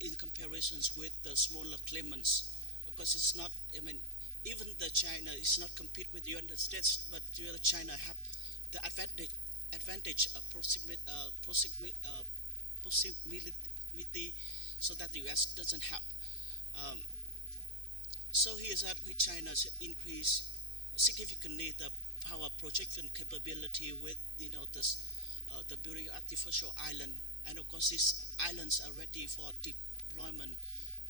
in comparisons with the smaller claimants, because it's not, even the China is not compete with the United States, but China have the advantage of proximity, so that the US doesn't have. So here's that with China's increase significantly the power projection capability with the building artificial island, and of course these islands are ready for deployment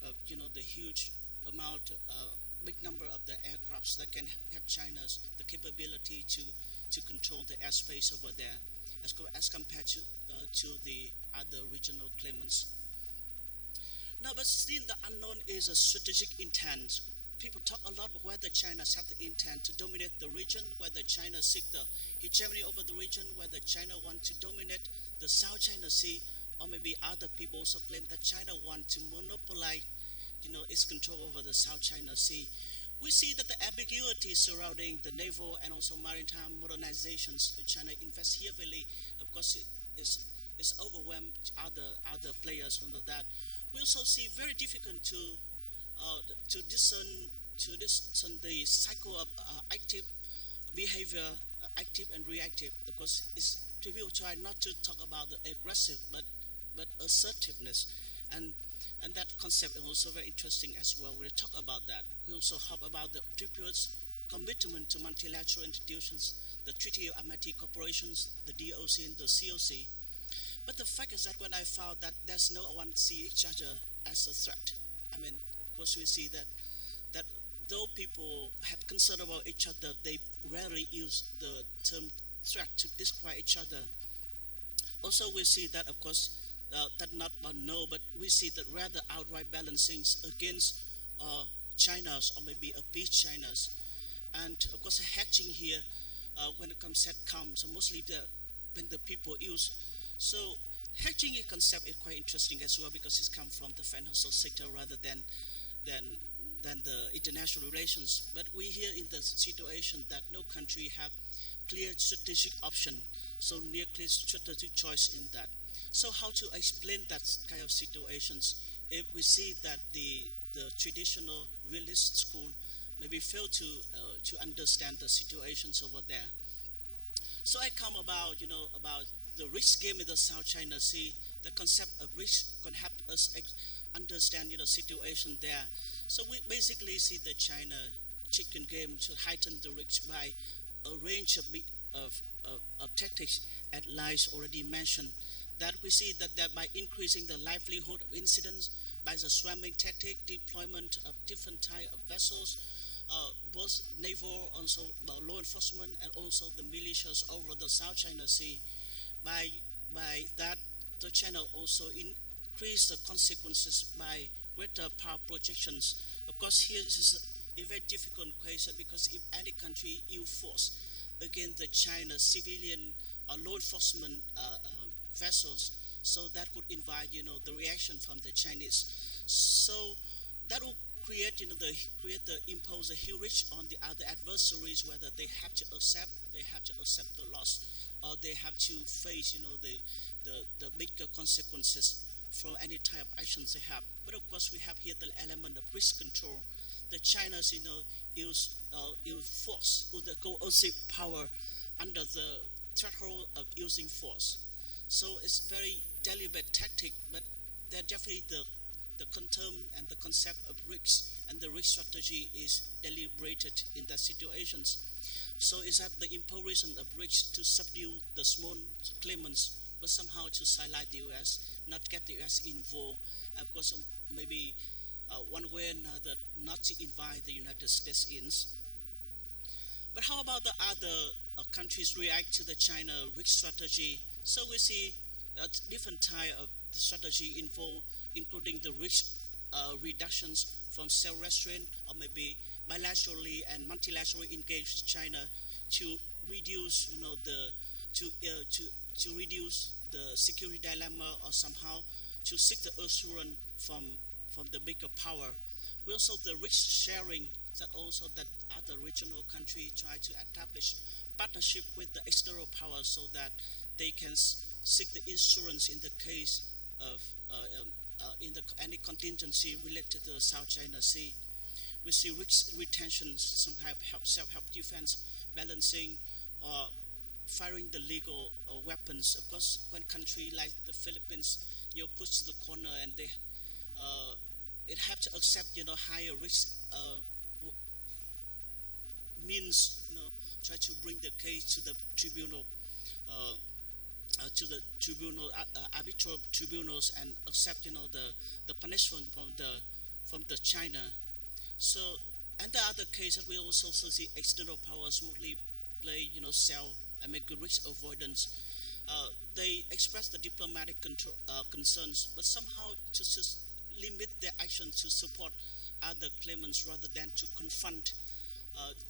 of the huge amount, big number of the aircrafts that can have China's the capability to control the airspace over there, as compared to the other regional claimants. Now, but still the unknown is a strategic intent. people talk a lot about whether China have the intent to dominate the region, whether China seek the hegemony over the region, whether China want to dominate the South China Sea, or maybe other people also claim that China want to monopolize, its control over the South China Sea. We see that the ambiguity surrounding the naval and also maritime modernizations China invests heavily, of course, is overwhelmed other players under that. We also see very difficult to discern the cycle of active behavior, active and reactive. Of course, people try not to talk about the aggressive, but assertiveness, and that concept is also very interesting as well. We'll talk about that. We also talk about the tribute's commitment to multilateral institutions, the Treaty of Amity Corporations, the DOC and the COC. But the fact is that when I found that there's no one see each other as a threat, I mean, of course we see that though people have concern about each other, they rarely use the term threat to describe each other. Also, we see that, of course, that not no, but we see that rather outright balancing against China's or maybe appease China's, and of course, hedging here when it comes so mostly when the people use. So hedging a concept is quite interesting as well because it's come from the financial sector rather than the international relations. But we here in the situation that no country have clear strategic option, so near clear strategic choice in that. So how to explain that kind of situations if we see that the traditional realist school maybe fail to understand the situations over there. So I come about the risk game in the South China Sea. The concept of risk can help us understand the situation there. So we basically see the China chicken game to heighten the risk by a range of tactics and lies already mentioned. That we see that by increasing the livelihood of incidents, by the swarming tactic, deployment of different type of vessels, both naval, also law enforcement, and also the militias over the South China Sea. By that, the China also increase the consequences by greater power projections. Of course, here is a very difficult question because if any country use force against the China civilian law enforcement vessels, so that would invite the reaction from the Chinese. So that will impose a hubris on the other adversaries, whether they have to accept the loss, or they have to face the bigger consequences from any type of actions they have. But of course, we have here the element of risk control. The China's use force with the coercive power under the threshold of using force. So it's very deliberate tactic, but they're definitely the term and the concept of risk and the risk strategy is deliberated in that situations. So it's at the imposition of risk to subdue the small claimants, but somehow to silence the US, not get the US involved. Of course, maybe one way or another, not to invite the United States in. But how about the other countries react to the China risk strategy? So we see different type of strategy involved, including the risk reductions from self-restraint or maybe bilaterally and multilaterally engage China to reduce, to reduce the security dilemma or somehow to seek the assurance from the bigger power. We also the risk sharing that also that other regional countries try to establish partnership with the external power so that they can seek the insurance in the case of any contingency related to the South China Sea. We see risk retention, some kind of self-help defense, balancing, or firing the legal weapons. Of course, one country like the Philippines, pushed to the corner, and they it have to accept higher risk means try to bring the case to the tribunal. Arbitral tribunals and accept the punishment from the China. So and the other cases we also see external powers smoothly play sell and make risk avoidance. They express the diplomatic concerns, but somehow to limit their actions to support other claimants rather than to confront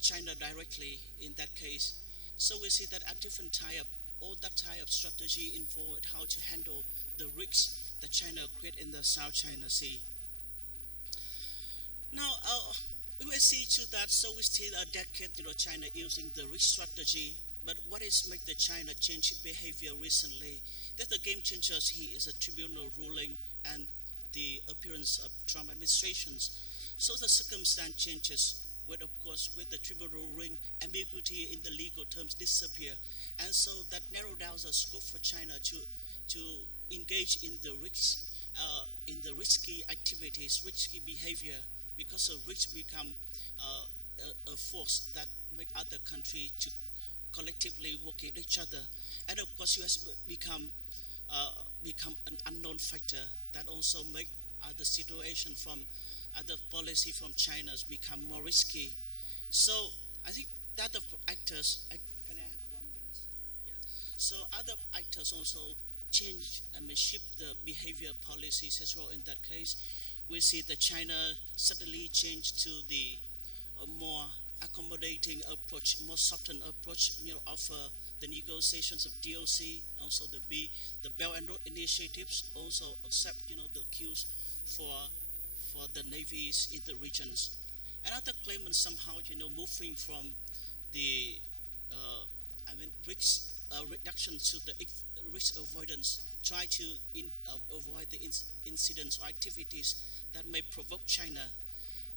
China directly in that case. So we see that a different type, all that type of strategy involved how to handle the risks that China create in the South China Sea. Now, we will see to that, so we still a decade, China using the risk strategy, but what is make the China change behavior recently? That the game changers here is a tribunal ruling and the appearance of Trump administrations. So the circumstance changes with, of course, with the tribunal ruling, ambiguity in the legal terms disappear. And so that narrowed down the scope for China to engage in the risky activities, risky behavior, because of risk become a force that make other countries to collectively work with each other. And of course, US become an unknown factor that also make other situation from other policy from China's become more risky. So I think that the actors, can I have 1 minute? Yeah. So other actors also change and shift the behavior policies as well. In that case, we see that China suddenly changed to the more accommodating approach, more softened approach, offer the negotiations of DOC, also the Belt and Road initiatives, also accept, the cues for the navies in the regions. Another claimant somehow, moving from the, risk reduction to the risk avoidance, try to avoid the incidents or activities that may provoke China.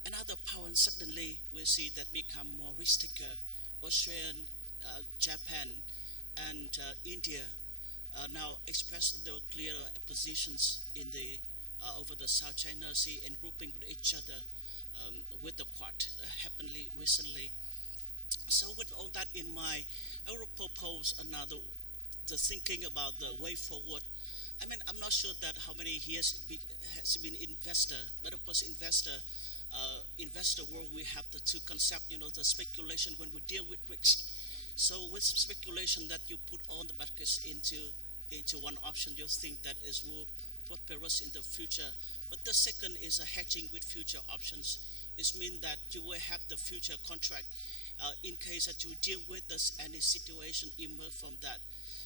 And other powers suddenly we see that become more risk taker. Australia, Japan, and India now express their clear positions in the over the South China Sea and grouping with each other with the Quad happened recently. So with all that in mind, I will propose the thinking about the way forward. I'm not sure that how many years has been investor, but of course investor world we have the two concepts, the speculation when we deal with risk. So with speculation that you put all the buckets into one option, you think that is will prosperous in the future. But the second is a hedging with future options. It means that you will have the future contract in case that you deal with this any situation emerge from that.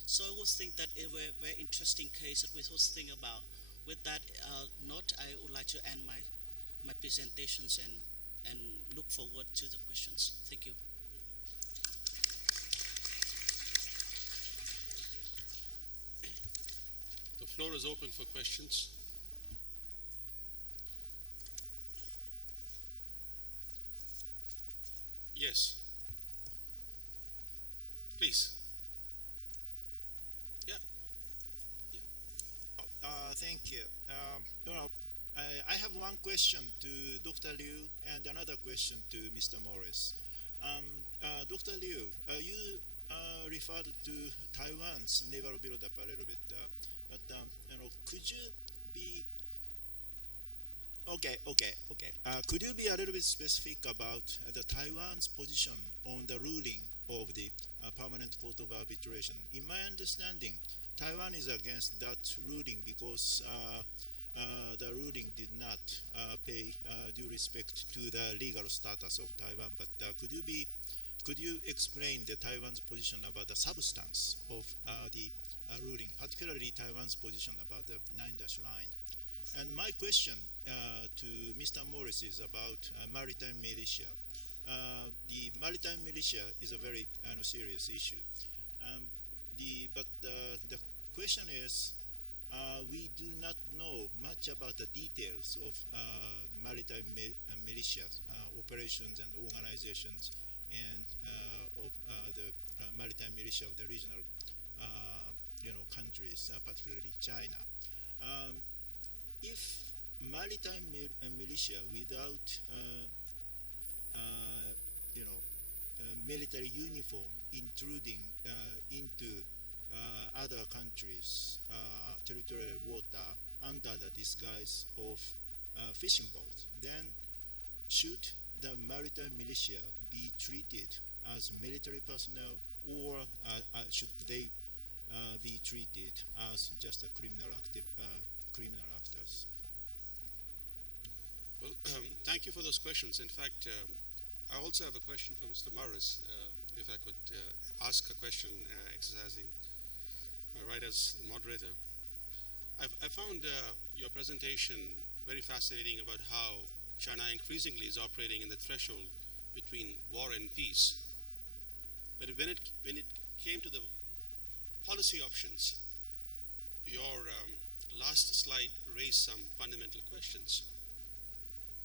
So I would think that it was a very interesting case that we will think about. With that note, I would like to end my presentations and look forward to the questions. Thank you. The floor is open for questions. Yes. Please. Yeah. Thank you. I have one question to Dr. Liu and another question to Mr. Morris. Dr. Liu, you referred to Taiwan's naval buildup a little bit, but could you be could you be a little bit specific about the Taiwan's position on the ruling of the Permanent Court of Arbitration? In my understanding, Taiwan is against that ruling because the ruling did not pay due respect to the legal status of Taiwan. But could you explain the Taiwan's position about the substance of the ruling, particularly Taiwan's position about the 9-dash line? And my question to Mr. Morris is about maritime militia. The maritime militia is a very serious issue. But the question is, we do not know much about the details of maritime militia operations and organizations and of the maritime militia of the regional countries, particularly China. If maritime militia without military uniform intruding into other countries' territorial water under the disguise of fishing boats, then should the maritime militia be treated as military personnel, or should they be treated as just a criminal actors? Well, thank you for those questions. In fact, I also have a question for Mr. Morris, if I could ask a question exercising my right as moderator. I found your presentation very fascinating about how China increasingly is operating in the threshold between war and peace. But when it came to the policy options, your last slide raised some fundamental questions.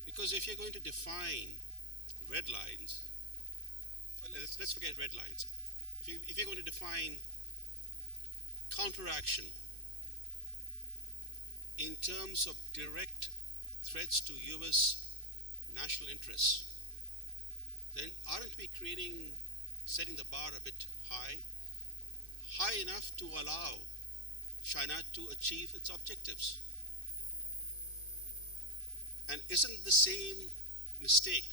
Because if you're going to define red lines, well, let's forget red lines. If you're going to define counteraction in terms of direct threats to U.S. national interests, then aren't we setting the bar a bit high enough to allow China to achieve its objectives? And isn't the same mistake,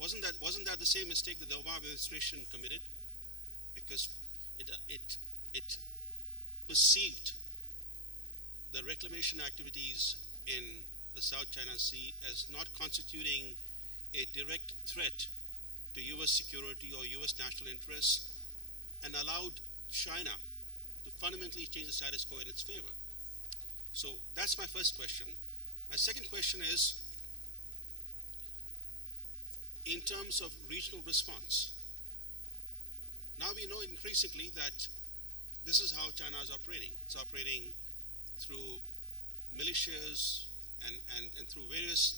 wasn't that the same mistake that the Obama administration committed? Because it perceived the reclamation activities in the South China Sea as not constituting a direct threat to U.S. security or U.S. national interests, and allowed China to fundamentally change the status quo in its favor. So that's my first question. My second question is, in terms of regional response, now we know increasingly that this is how China is operating. It's operating through militias and through various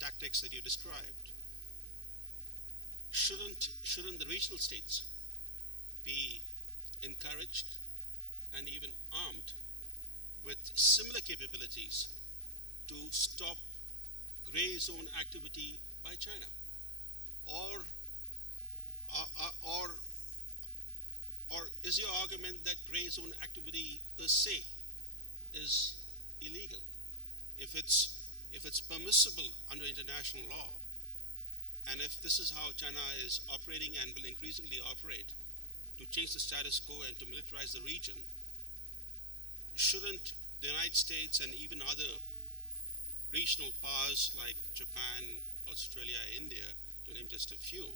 tactics that you described. Shouldn't the regional states be encouraged and even armed with similar capabilities to stop gray zone activity by China? Or is your argument that gray zone activity per se is illegal? If it's permissible under international law, and if this is how China is operating and will increasingly operate to change the status quo and to militarize the region, shouldn't the United States and even other regional powers like Japan, Australia, India, to name just a few,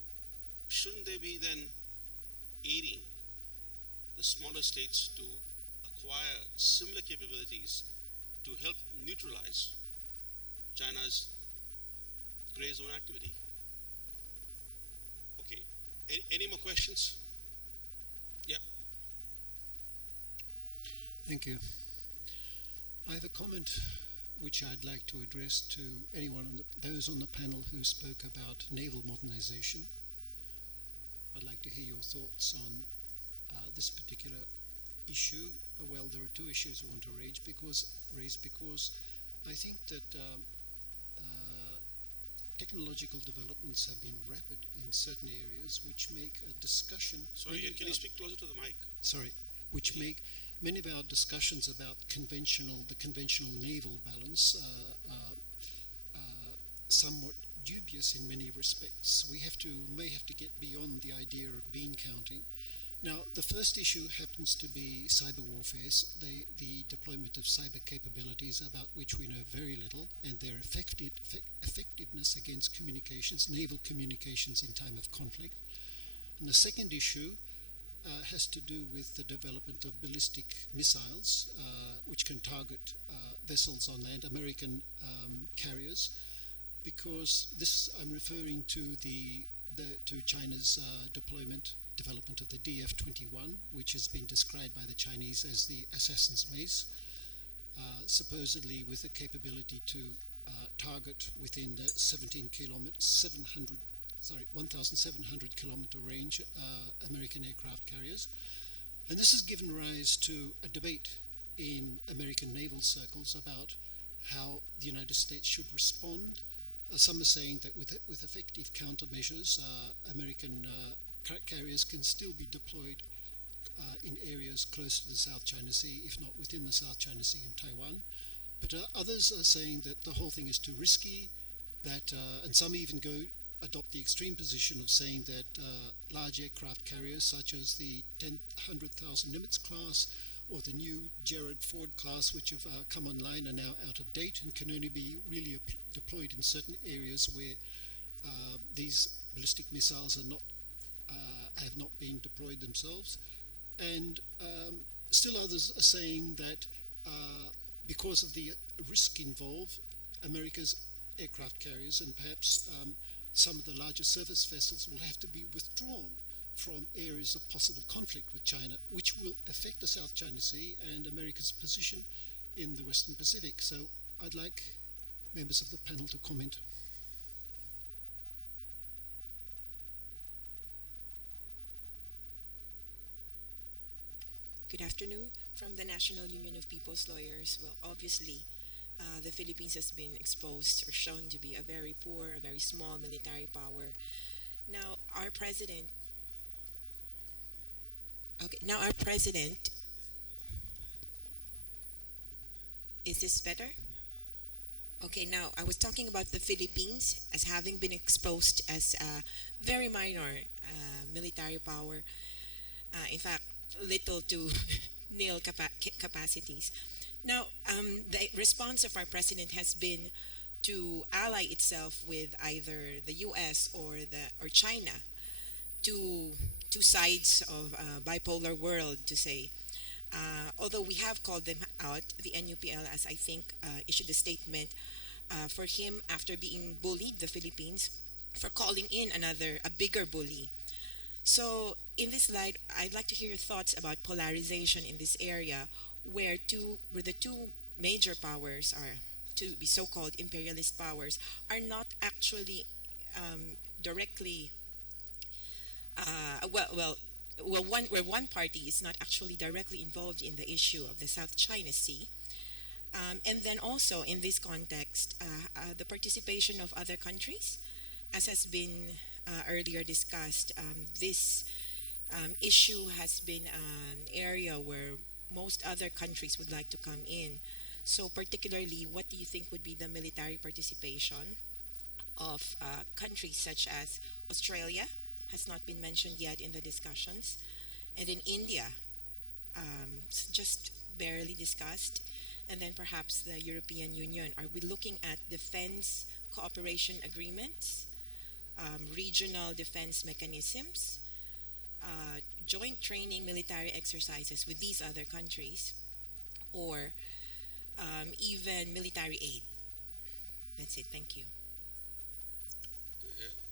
shouldn't they be then aiding the smaller states to acquire similar capabilities to help neutralize China's gray zone activity? Okay, any more questions? Yeah. Thank you. I have a comment which I'd like to address to those on the panel who spoke about naval modernization. I'd like to hear your thoughts on this particular issue. Well, there are two issues I want to raise because I think that technological developments have been rapid in certain areas, which make a discussion. Sorry, can you speak closer to the mic? Sorry, which make many of our discussions about the conventional naval balance somewhat dubious in many respects. We may have to get beyond the idea of bean counting. Now, the first issue happens to be cyber warfare, the deployment of cyber capabilities about which we know very little, and their effectiveness against communications, naval communications in time of conflict. And the second issue has to do with the development of ballistic missiles, which can target vessels on land, American carriers, because this I'm referring to to China's development of the DF-21, which has been described by the Chinese as the assassin's mace, supposedly with the capability to target within the 1,700 kilometer range American aircraft carriers. And this has given rise to a debate in American naval circles about how the United States should respond. Some are saying that with effective countermeasures, American carriers can still be deployed in areas close to the South China Sea, if not within the South China Sea and Taiwan. But others are saying that the whole thing is too risky, and some even adopt the extreme position of saying that large aircraft carriers such as the 100,000 Nimitz class or the new Gerald Ford class, which have come online, are now out of date and can only be really deployed in certain areas where these ballistic missiles are not have not been deployed themselves. And still others are saying that because of the risk involved, America's aircraft carriers and perhaps some of the larger surface vessels will have to be withdrawn from areas of possible conflict with China, which will affect the South China Sea and America's position in the Western Pacific. So I'd like members of the panel to comment. Good afternoon. From the National Union of People's Lawyers. Well, obviously, the Philippines has been exposed or shown to be a very poor, a very small military power. Now, our president. Is this better? Okay, now I was talking about the Philippines as having been exposed as a very minor military power. In fact, little to nil capacities. Now, the response of our president has been to ally itself with either the U.S. or China, two sides of a bipolar world, to say. Although we have called them out, the NUPL, as I think, issued a statement for him after being bullied, the Philippines, for calling in a bigger bully. So, in this light, I'd like to hear your thoughts about polarization in this area, where the two major powers are, to be so-called imperialist powers, are not actually directly. One party is not actually directly involved in the issue of the South China Sea. And then also in this context, the participation of other countries, as has been earlier discussed, this issue has been an area where most other countries would like to come in. So particularly, what do you think would be the military participation of countries such as Australia, has not been mentioned yet in the discussions, and in India, just barely discussed, and then perhaps the European Union. Are we looking at defense cooperation agreements, regional defense mechanisms, joint training military exercises with these other countries, or even military aid? That's it. Thank you.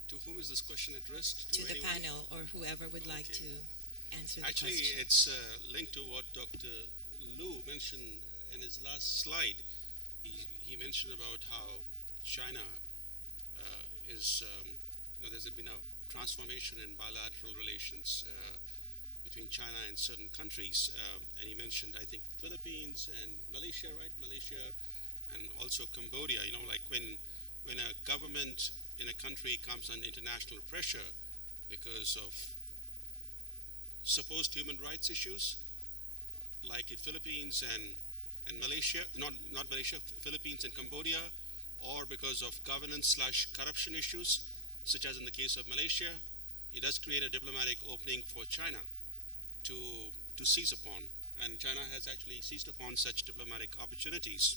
To whom is this question addressed? To the anyone? panel or whoever would like to answer the Actually, question. it's linked to what Dr. Liu mentioned in his last slide. He mentioned about how China is, there's been a transformation in bilateral relations between China and certain countries. And he mentioned, I think, Philippines and Malaysia, right? Malaysia and also Cambodia. Like when a government in a country comes under international pressure because of supposed human rights issues, like in Philippines and Malaysia, not Malaysia, Philippines and Cambodia, or because of governance/corruption issues, such as in the case of Malaysia, it does create a diplomatic opening for China to seize upon. And China has actually seized upon such diplomatic opportunities.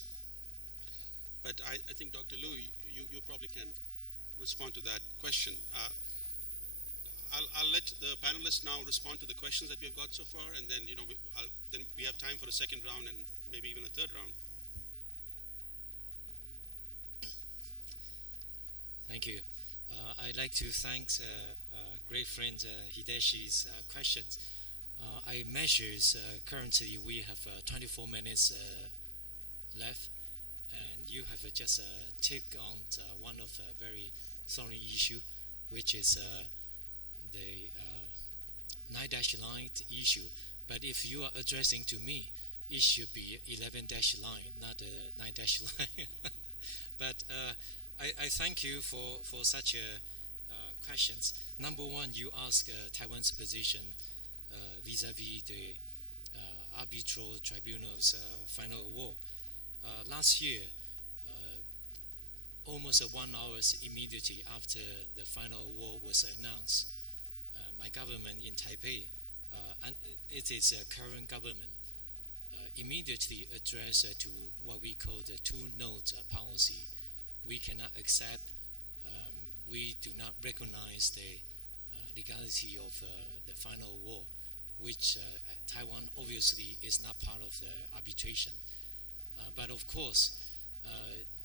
But I think, Dr. Liu, you probably can respond to that question. I'll let the panelists now respond to the questions that we've got so far, and then then we have time for a second round and maybe even a third round. Thank you. I'd like to thank great friend Hideshi's questions. I measures currently we have 24 minutes left, and you have just ticked on one of very thorny issue, which is the 9-line issue. But if you are addressing to me, it should be 11-line, not 9-line. But I thank you for such questions. Number one, you ask Taiwan's position vis-a-vis the arbitral tribunal's final award. Last year, almost 1 hour immediately after the final award was announced, my government in Taipei, and it is a current government, immediately address to what we call the two-note policy. We cannot accept, we do not recognize the legality of the final war, which Taiwan obviously is not part of the arbitration. But of course,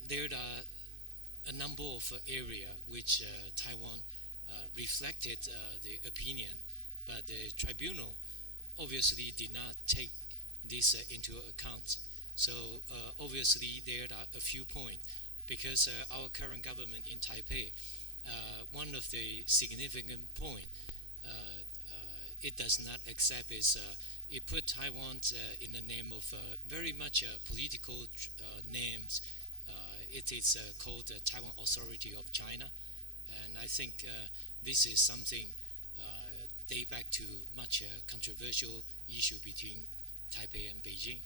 there are a number of areas which Taiwan reflected the opinion, but the tribunal obviously did not take this into account. So obviously there are a few points, because our current government in Taipei, one of the significant points it does not accept is it put Taiwan in the name of very much political names. It is called the Taiwan Authority of China, and I think this is something date back to much controversial issue between Taipei and Beijing.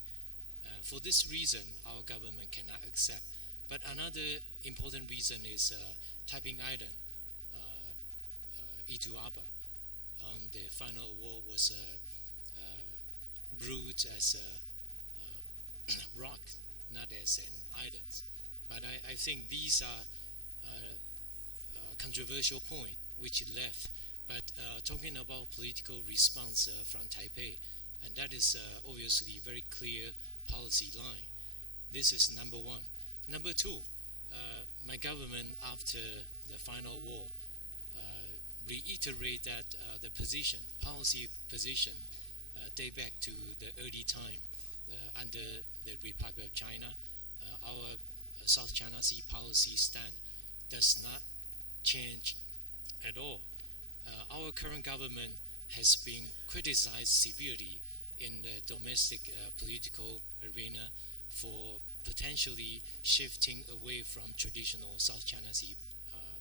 For this reason, our government cannot accept. But another important reason is Taiping Island, Ituaba. The final war was brewed as a rock, not as an island. But I think these are controversial points which left. But talking about political response from Taipei, and that is obviously very clear policy line. This is number one. Number two, my government after the final war reiterate that the policy position date back to the early time under the Republic of China. Our South China Sea policy stand does not change at all. Our current government has been criticized severely in the domestic political arena for potentially shifting away from traditional South China Sea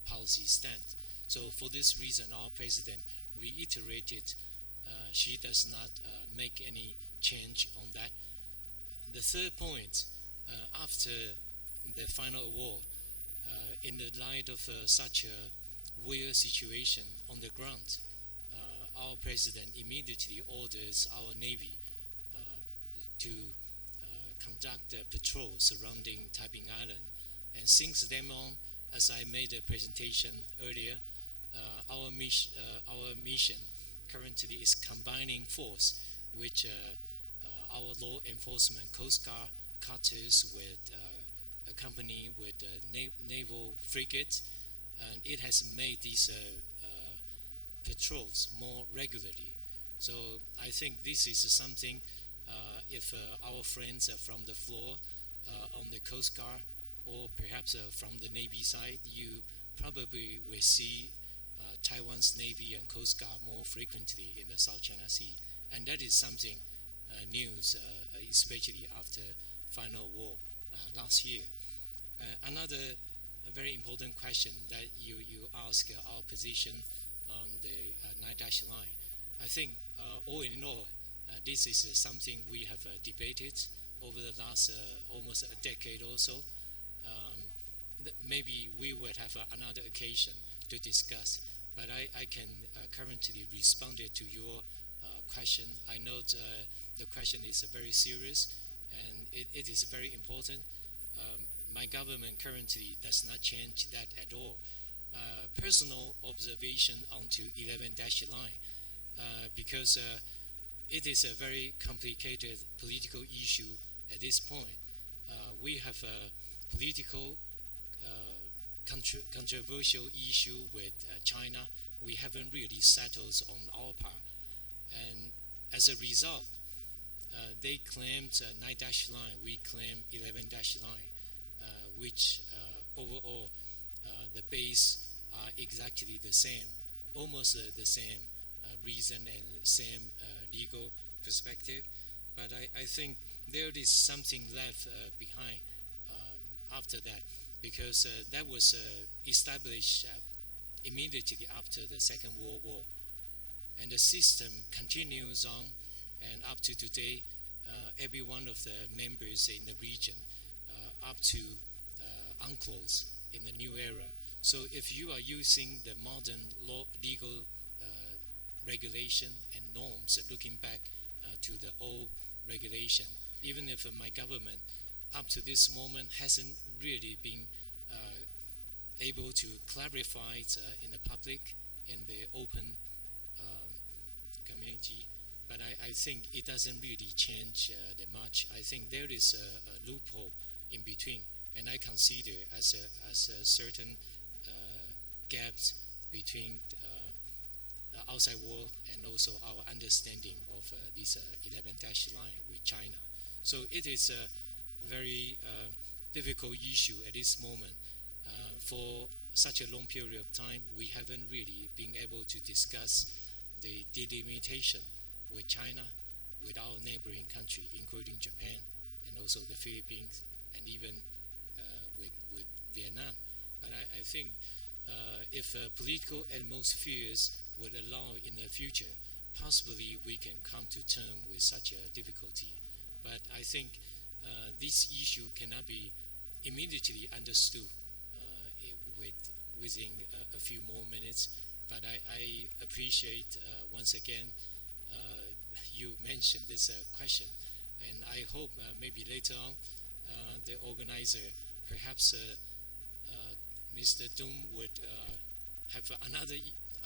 policy stance. So for this reason, our president reiterated she does not make any change on that. The third point, after the final war, in the light of such a weird situation on the ground, our president immediately orders our Navy to conduct a patrol surrounding Taiping Island. And since then on, as I made a presentation earlier, our mission currently is combining force with our law enforcement Coast Guard cutters with accompanied with naval frigates, and it has made these patrols more regularly. So I think this is something, if our friends from the floor on the Coast Guard or perhaps from the Navy side, you probably will see Taiwan's Navy and Coast Guard more frequently in the South China Sea. And that is something news, especially after final war last year. Another very important question that you ask our position on the 9-dash line. I think all in all, this is something we have debated over the last almost a decade or so. Maybe we would have another occasion to discuss, but I can currently respond to your question. I know the question is very serious and it is very important. My government currently does not change that at all. Personal observation onto 11-dash line, because it is a very complicated political issue at this point. We have a political controversial issue with China. We haven't really settled on our part. And as a result, they claimed 9-dash line, we claim 11-dash line, which overall the base are exactly the same, almost the same reason and same legal perspective. But I think there is something left behind after that, because that was established immediately after the Second World War. And the system continues on, and up to today, every one of the members in the region up to UNCLOS in the new era. So if you are using the modern legal regulation and norms, looking back to the old regulation, even if my government up to this moment hasn't really been able to clarify it in the public, in the open community. But I think it doesn't really change that much. I think there is a loophole in between, and I consider as a certain gaps between the outside world and also our understanding of this 11-dash line with China. So it is a very difficult issue at this moment. For such a long period of time, we haven't really been able to discuss the delimitation with China, with our neighboring country, including Japan, and also the Philippines, and even with Vietnam. But I think if political atmospheres would allow in the future, possibly we can come to terms with such a difficulty. But I think this issue cannot be immediately understood within a few more minutes. But I appreciate once again you mentioned this question, and I hope maybe later on the organizer, perhaps Mr. Dung would have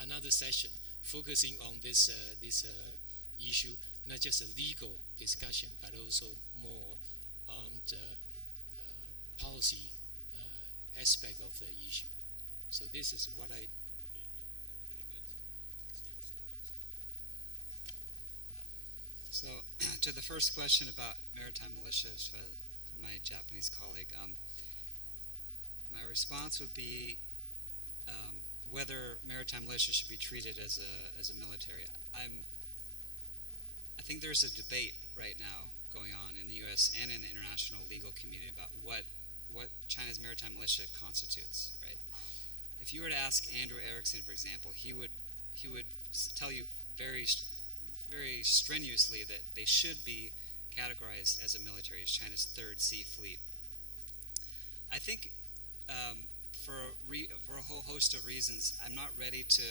another session focusing on this issue, not just a legal discussion, but also more on the policy aspect of the issue. So this is what I. So, to the first question about maritime militias from my Japanese colleague, my response would be whether maritime militias should be treated as a military. I think there's a debate right now going on in the U.S. and in the international legal community about what China's maritime militia constitutes. Right? If you were to ask Andrew Erickson, for example, he would tell you very strenuously that they should be categorized as a military, as China's third sea fleet. I think for a whole host of reasons, I'm not ready to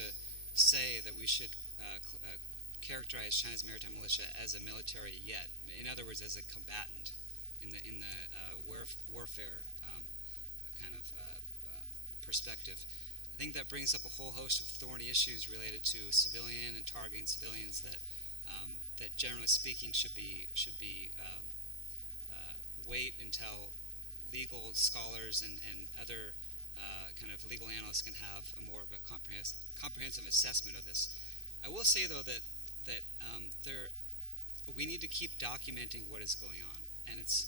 say that we should characterize China's maritime militia as a military yet. In other words, as a combatant in the warfare kind of perspective. I think that brings up a whole host of thorny issues related to civilian and targeting civilians that generally speaking should be wait until legal scholars and other kind of legal analysts can have a more of a comprehensive assessment of this. I will say though that we need to keep documenting what is going on, and it's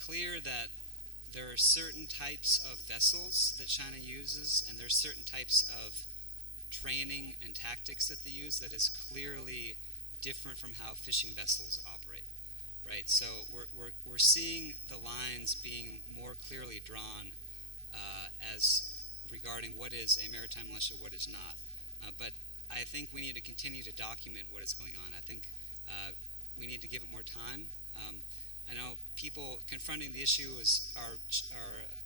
clear that there are certain types of vessels that China uses, and there are certain types of training and tactics that they use that is clearly different from how fishing vessels operate, right? So we're seeing the lines being more clearly drawn as regarding what is a maritime militia, what is not. But I think we need to continue to document what is going on. I think we need to give it more time. I know people confronting the issue our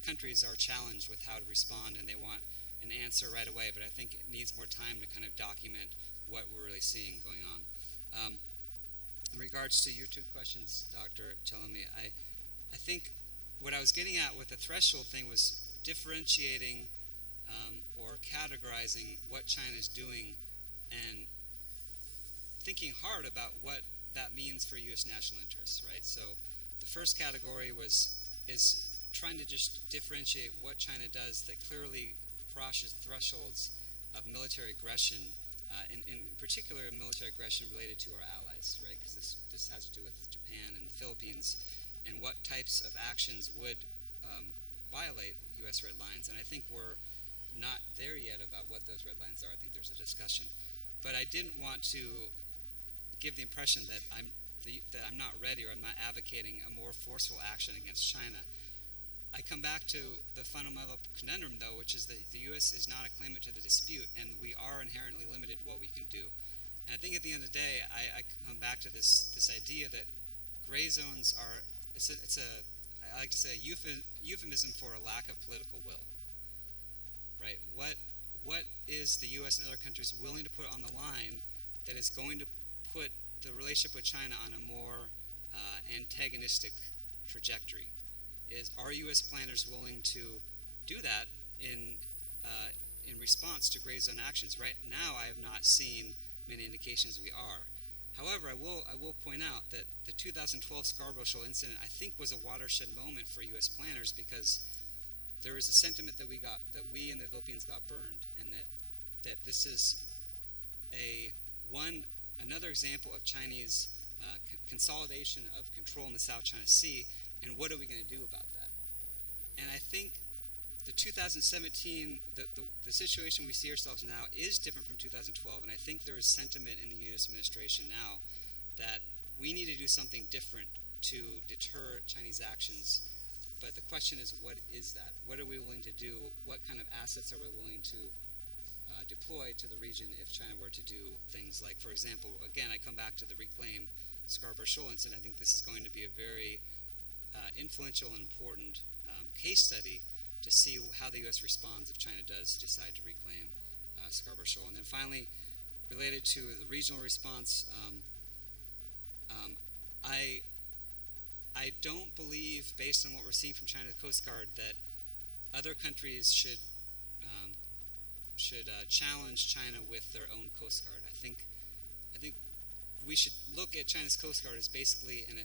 countries are challenged with how to respond, and they want an answer right away, but I think it needs more time to kind of document what we're really seeing going on. In regards to your two questions, Dr. Chellaney, I think what I was getting at with the threshold thing was differentiating or categorizing what China is doing and thinking hard about what that means for U.S. national interests, right? So the first category is trying to just differentiate what China does that clearly crosses thresholds of military aggression, in particular military aggression related to our allies, right? Because this has to do with Japan and the Philippines, and what types of actions would violate U.S. red lines. And I think we're not there yet about what those red lines are. I think there's a discussion. But I didn't want to give the impression that I'm not ready, or I'm not advocating a more forceful action against China. I come back to the fundamental conundrum, though, which is that the U.S. is not a claimant to the dispute, and we are inherently limited to what we can do. And I think at the end of the day, I come back to this idea that gray zones are, I like to say, euphemism for a lack of political will, right? What is the U.S. and other countries willing to put on the line that is going to put the relationship with China on a more antagonistic trajectory. Are U.S. planners willing to do that in response to gray zone actions? Right now, I have not seen many indications we are. However, I will point out that the 2012 Scarborough Shoal incident, I think, was a watershed moment for U.S. planners, because there was a sentiment that we in the Philippines got burned, and that this is another example of Chinese consolidation of control in the South China Sea, and what are we going to do about that? And I think the 2017, the situation we see ourselves now is different from 2012, and I think there is sentiment in the U.S. administration now that we need to do something different to deter Chinese actions. But the question is, what is that? What are we willing to do? What kind of assets are we willing to deploy to the region if China were to do things like, for example, again, I come back to the reclaim Scarborough Shoal incident. I think this is going to be a very influential and important case study to see how the U.S. responds if China does decide to reclaim Scarborough Shoal. And then finally, related to the regional response, I don't believe, based on what we're seeing from China's Coast Guard, that other countries should challenge China with their own Coast Guard. I think we should look at China's Coast Guard as basically an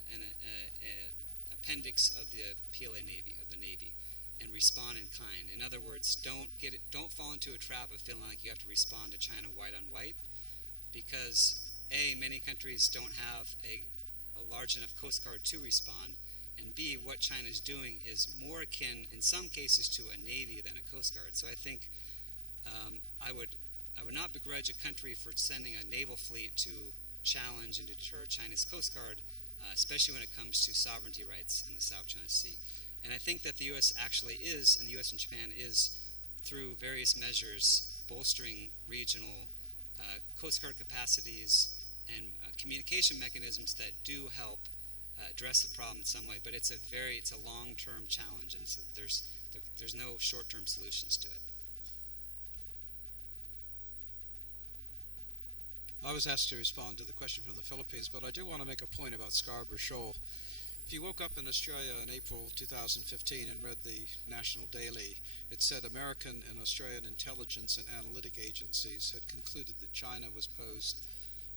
appendix of the PLA Navy, of the Navy, and respond in kind. In other words, don't fall into a trap of feeling like you have to respond to China white on white, because many countries don't have a large enough Coast Guard to respond, and B, what China is doing is more akin, in some cases, to a Navy than a Coast Guard. So I think I would not begrudge a country for sending a naval fleet to challenge and deter China's Coast Guard, especially when it comes to sovereignty rights in the South China Sea. And I think that the U.S. actually is, and the U.S. and Japan is, through various measures, bolstering regional Coast Guard capacities and communication mechanisms that do help address the problem in some way. But it's a long-term challenge, and there's no short-term solutions to it. I was asked to respond to the question from the Philippines, but I do want to make a point about Scarborough Shoal. If you woke up in Australia in April 2015 and read the National Daily, it said American and Australian intelligence and analytic agencies had concluded that China was posed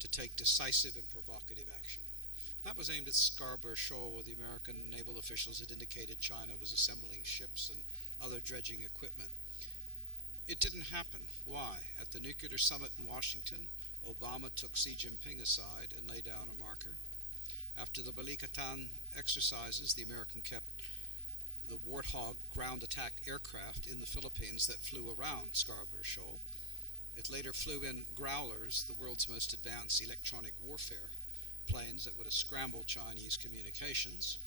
to take decisive and provocative action. That was aimed at Scarborough Shoal, where the American naval officials had indicated China was assembling ships and other dredging equipment. It didn't happen. Why? At the nuclear summit in Washington, Obama took Xi Jinping aside and laid down a marker. After the Balikatan exercises, the American kept the Warthog ground attack aircraft in the Philippines that flew around Scarborough Shoal. It later flew in Growlers, the world's most advanced electronic warfare planes that would have scrambled Chinese communications.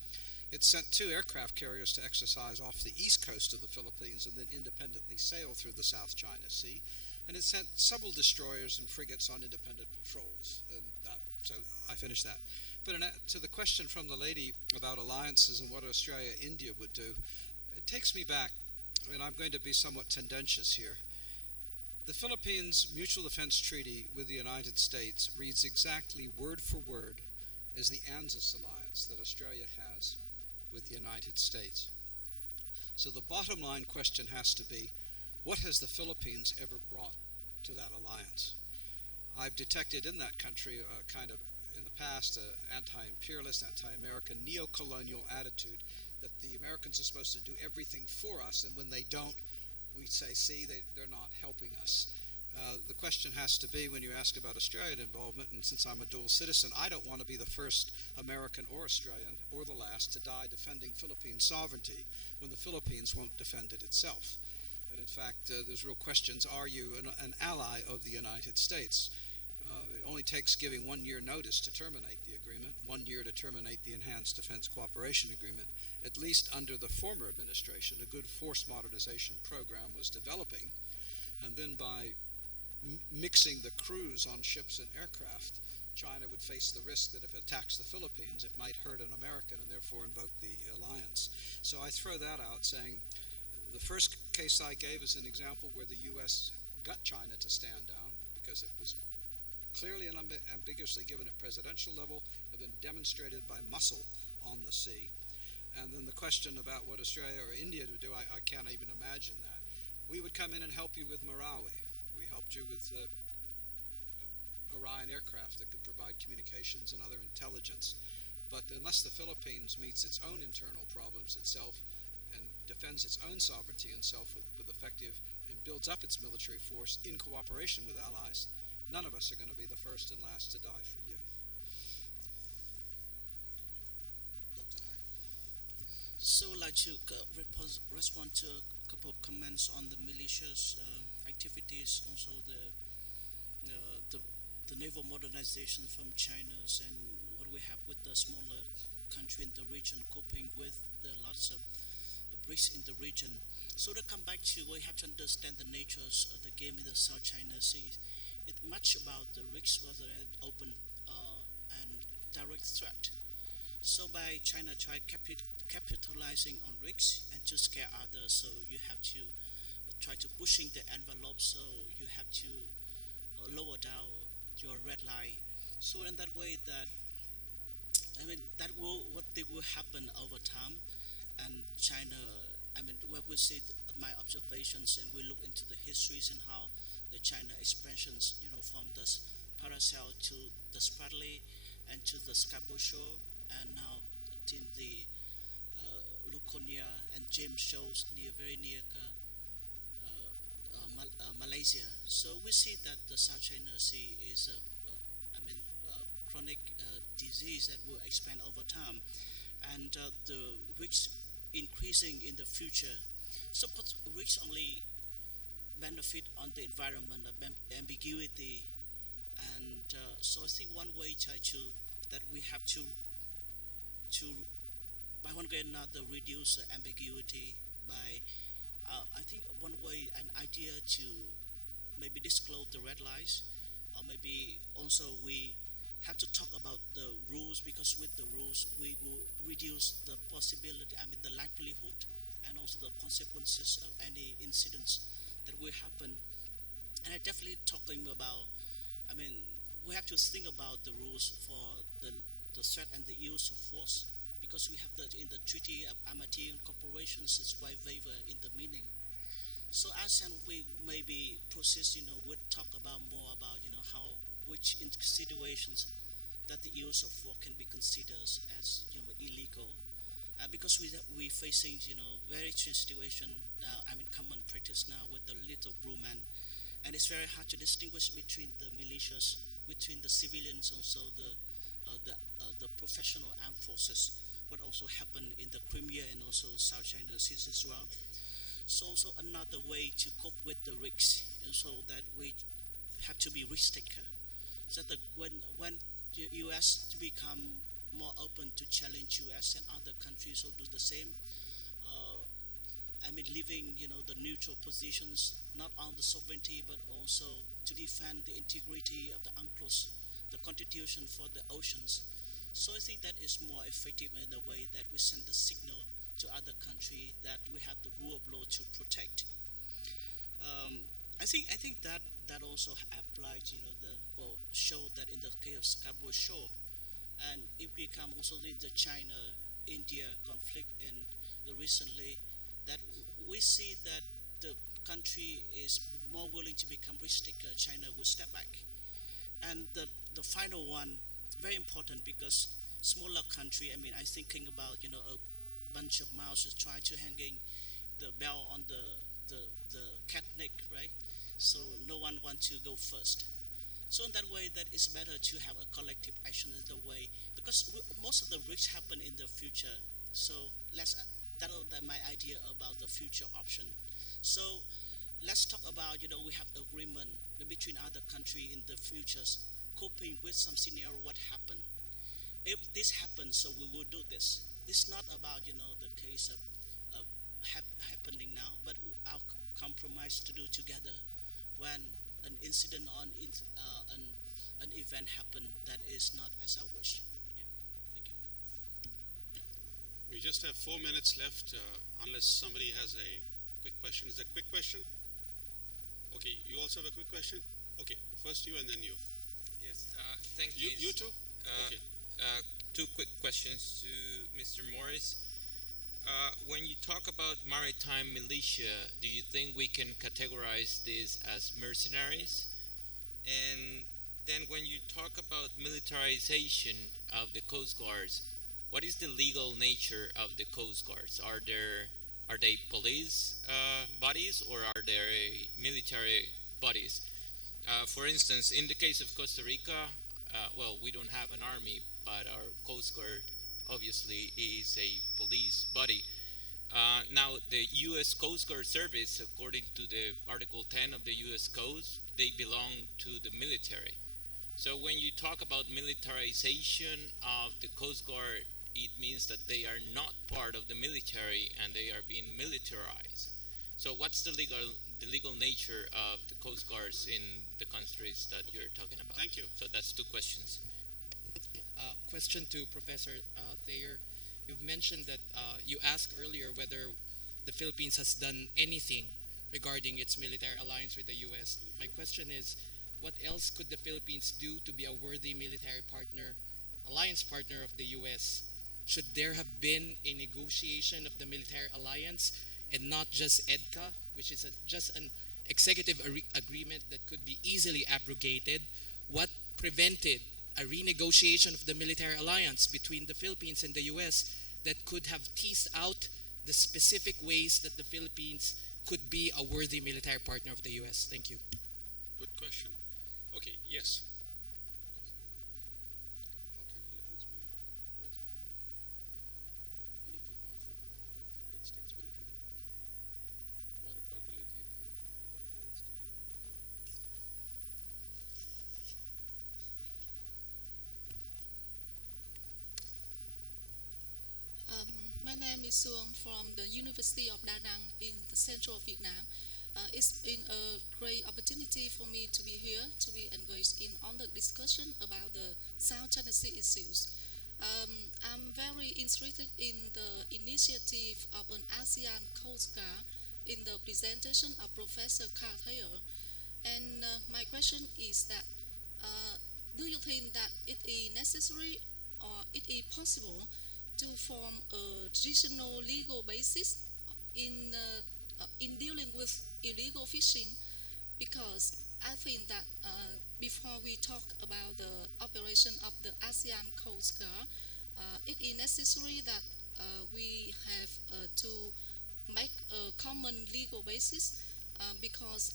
It sent 2 aircraft carriers to exercise off the east coast of the Philippines and then independently sail through the South China Sea. And it sent several destroyers and frigates on independent patrols. So I finished that. But to the question from the lady about alliances and what Australia and India would do, it takes me back, and I'm going to be somewhat tendentious here. The Philippines Mutual Defense Treaty with the United States reads exactly word for word as the ANZUS alliance that Australia has with the United States. So the bottom line question has to be, what has the Philippines ever brought to that alliance? I've detected in that country kind of in the past anti-imperialist, anti-American, neo-colonial attitude that the Americans are supposed to do everything for us, and when they don't, we say, see, they're not helping us. The question has to be, when you ask about Australian involvement, and since I'm a dual citizen, I don't want to be the first American or Australian, or the last, to die defending Philippine sovereignty when the Philippines won't defend it itself. And in fact, there's real questions. Are you an ally of the United States? It only takes giving 1 year notice to terminate the agreement, 1 year to terminate the Enhanced Defense Cooperation Agreement. At least under the former administration, a good force modernization program was developing. And then by mixing the crews on ships and aircraft, China would face the risk that if it attacks the Philippines, it might hurt an American and therefore invoke the alliance. So I throw that out, saying the first case I gave is an example where the U.S. got China to stand down because it was clearly and ambiguously given at presidential level, and than demonstrated by muscle on the sea. And then the question about what Australia or India would do, I can't even imagine that. We would come in and help you with Marawi. We helped you with Orion aircraft that could provide communications and other intelligence. But unless the Philippines meets its own internal problems itself and defends its own sovereignty and self with effective and builds up its military force in cooperation with allies, none of us are going to be the first and last to die for you. Dr. Hai. So I'd like to respond to a couple of comments on the militias activities, also the naval modernization from China, and what we have with the smaller country in the region coping with the lots of risks in the region. So to come back to, we have to understand the natures of the game in the South China Sea. It's much about the risks, whether an open and direct threat. So by China capitalizing on risks and to scare others, so you have to try to pushing the envelope, so you have to lower down your red line. So in that way that that will happen over time. And China, when we see my observations and we look into the histories and how the China expansions, from the Paracel to the Spratly and to the Scarborough Shoal, and now in the Luconia and James Shoals very near Malaysia. So we see that the South China Sea is a chronic disease that will expand over time, and the risks increasing in the future. So risks only benefit on the environment, ambiguity, and so I think one way that we have to by one way or another reduce ambiguity by I think one way, an idea to maybe disclose the red lines, or maybe also we have to talk about the rules, because with the rules we will reduce the possibility, the likelihood and also the consequences of any incidents that will happen. And I definitely talking about, we have to think about the rules for the threat and the use of force, because we have that in the Treaty of Amity and Corporations, it's quite vague in the meaning. So ASEAN, we maybe process, would talk about more about, how, which in situations that the use of force can be considered as, illegal. Because we facing, very strange situation, common practice now with the little Brahman, and it's very hard to distinguish between the militias, between the civilians, also the professional armed forces, what also happened in the Crimea and also South China Sea as well. So also another way to cope with the risks, and so that we have to be risk taker. So that when the U.S. to become more open to challenge U.S. and other countries will do the same. Leaving the neutral positions, not on the sovereignty, but also to defend the integrity of the UNCLOS, the constitution for the oceans. So I think that is more effective in a way that we send the signal to other countries that we have the rule of law to protect. I think that also applies, show that in the case of Scarborough Shoal, and it become also in the China-India conflict and recently, that we see that the country is more willing to become risk taker. China will step back, and the final one, very important, because smaller country. I thinking about a bunch of mouses try to hanging the bell on the cat neck, right? So no one wants to go first. So in that way, that it's better to have a collective action in the way, because most of the risks happen in the future. So that's my idea about the future option. So let's talk about, we have agreement between other countries in the futures, coping with some scenario, what happened. If this happens, so we will do this. This is not about, the case of happening now, but our compromise to do together when an incident on an event happened that is not as I wish. Yeah. Thank you. We just have 4 minutes left, unless somebody has a quick question. Is that a quick question? Okay, you also have a quick question? Okay, first you and then you. Yes, thank You you. too? Okay. two quick questions to Mr. Morris. When you talk about maritime militia, do you think we can categorize this as mercenaries? And then when you talk about militarization of the Coast Guards, what is the legal nature of the Coast Guards? Are they police bodies or are they military bodies? For instance, in the case of Costa Rica, well, we don't have an army, but our Coast Guard obviously is a police body. Now, the U.S. Coast Guard Service, according to the Article 10 of the U.S. Coast, they belong to the military. So when you talk about militarization of the Coast Guard, it means that they are not part of the military and they are being militarized. So what's the legal nature of the Coast Guards in the countries that you're talking about? Thank you. So that's two questions. Question to Professor Thayer. You've mentioned that you asked earlier whether the Philippines has done anything regarding its military alliance with the U.S. My question is, what else could the Philippines do to be a worthy military partner, alliance partner of the U.S.? Should there have been a negotiation of the military alliance and not just EDCA, which is just an executive agreement that could be easily abrogated? What prevented a renegotiation of the military alliance between the Philippines and the U.S. that could have teased out the specific ways that the Philippines could be a worthy military partner of the U.S.? Thank you. Good question. Okay, yes. How can Philippines be what's meaningful partner of the United States military? What will it take for the alliance to be meaningful? My name is Suong from the University of Da Nang in the central Vietnam. It's been a great opportunity for me to be here, to be engaged on the discussion about the South China Sea issues. I'm very interested in the initiative of an ASEAN Coast Guard in the presentation of Professor Carl Thayer. And my question is that, do you think that it is necessary or it is possible to form a traditional legal basis in dealing with illegal fishing? Because I think that before we talk about the operation of the ASEAN Coast Guard, it is necessary that we have to make a common legal basis because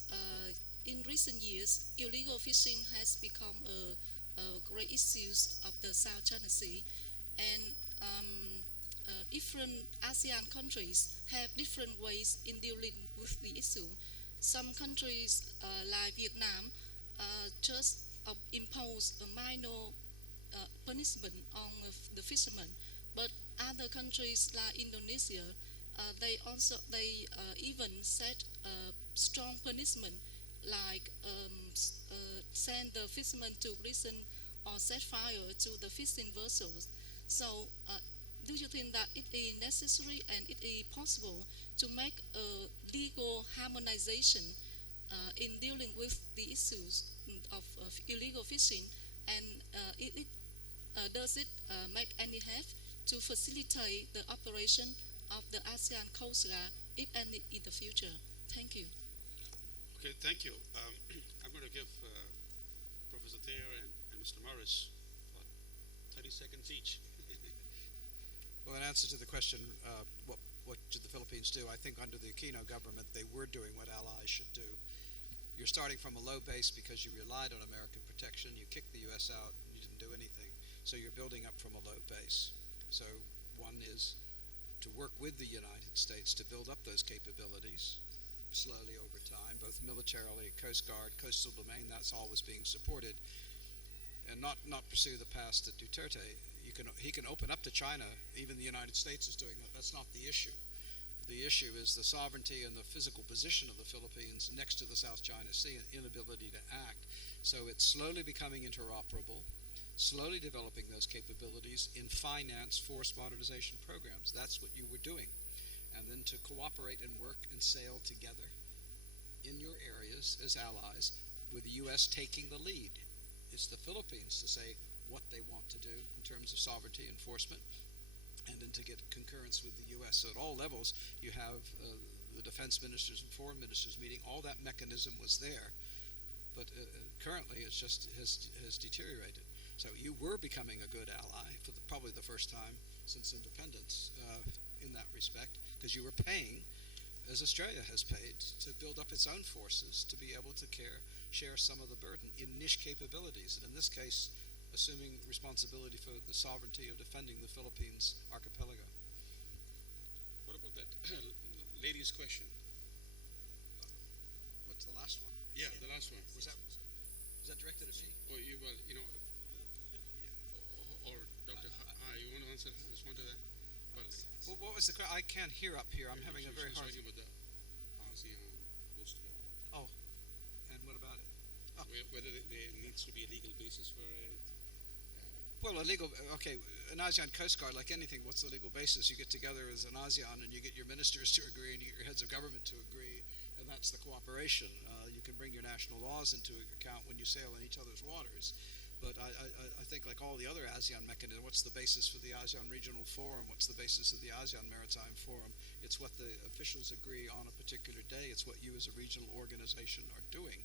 in recent years, illegal fishing has become a great issue of the South China Sea, and different ASEAN countries have different ways in dealing with the issue. Some countries, like Vietnam, just impose a minor punishment on the fishermen, but other countries like Indonesia, they even set strong punishment, like send the fishermen to prison or set fire to the fishing vessels. So, do you think that it is necessary and it is possible to make a legal harmonization in dealing with the issues of illegal fishing? And does it make any help to facilitate the operation of the ASEAN Coast Guard, if any, in the future? Thank you. Okay, thank you. I'm going to give Professor Thayer and Mr. Morris 30 seconds each. Well, in answer to the question, what should the Philippines do? I think under the Aquino government, they were doing what allies should do. You're starting from a low base because you relied on American protection. You kicked the U.S. out, and you didn't do anything. So you're building up from a low base. So one is to work with the United States to build up those capabilities slowly over time, both militarily, Coast Guard, coastal domain, that's always being supported, and not pursue the path that Duterte. He can open up to China. Even the United States is doing that. That's not the issue. The issue is the sovereignty and the physical position of the Philippines next to the South China Sea and inability to act. So it's slowly becoming interoperable, slowly developing those capabilities in finance force modernization programs. That's what you were doing. And then to cooperate and work and sail together in your areas as allies with the U.S. taking the lead. It's the Philippines to say, what they want to do in terms of sovereignty enforcement, and then to get concurrence with the U.S. So at all levels, you have the defense ministers and foreign ministers meeting. All that mechanism was there, but currently it's just has deteriorated. So you were becoming a good ally for probably the first time since independence in that respect, because you were paying, as Australia has paid, to build up its own forces to be able to share some of the burden in niche capabilities, and in this case, assuming responsibility for the sovereignty of defending the Philippines archipelago. What about that lady's question? What's the last one? Yeah, the last one. Was that directed at me? Or or Dr. You want to respond to that? Well, what was the question? I can't hear up here. I'm having a very hard. Talking about the ASEAN Coast Guard. Oh, and what about it? Oh. Whether there needs to be a legal basis for it. Well, an ASEAN Coast Guard, like anything, what's the legal basis? You get together as an ASEAN and you get your ministers to agree and you get your heads of government to agree, and that's the cooperation. You can bring your national laws into account when you sail in each other's waters. But I think, like all the other ASEAN mechanisms, what's the basis for the ASEAN Regional Forum? What's the basis of the ASEAN Maritime Forum? It's what the officials agree on a particular day. It's what you as a regional organization are doing,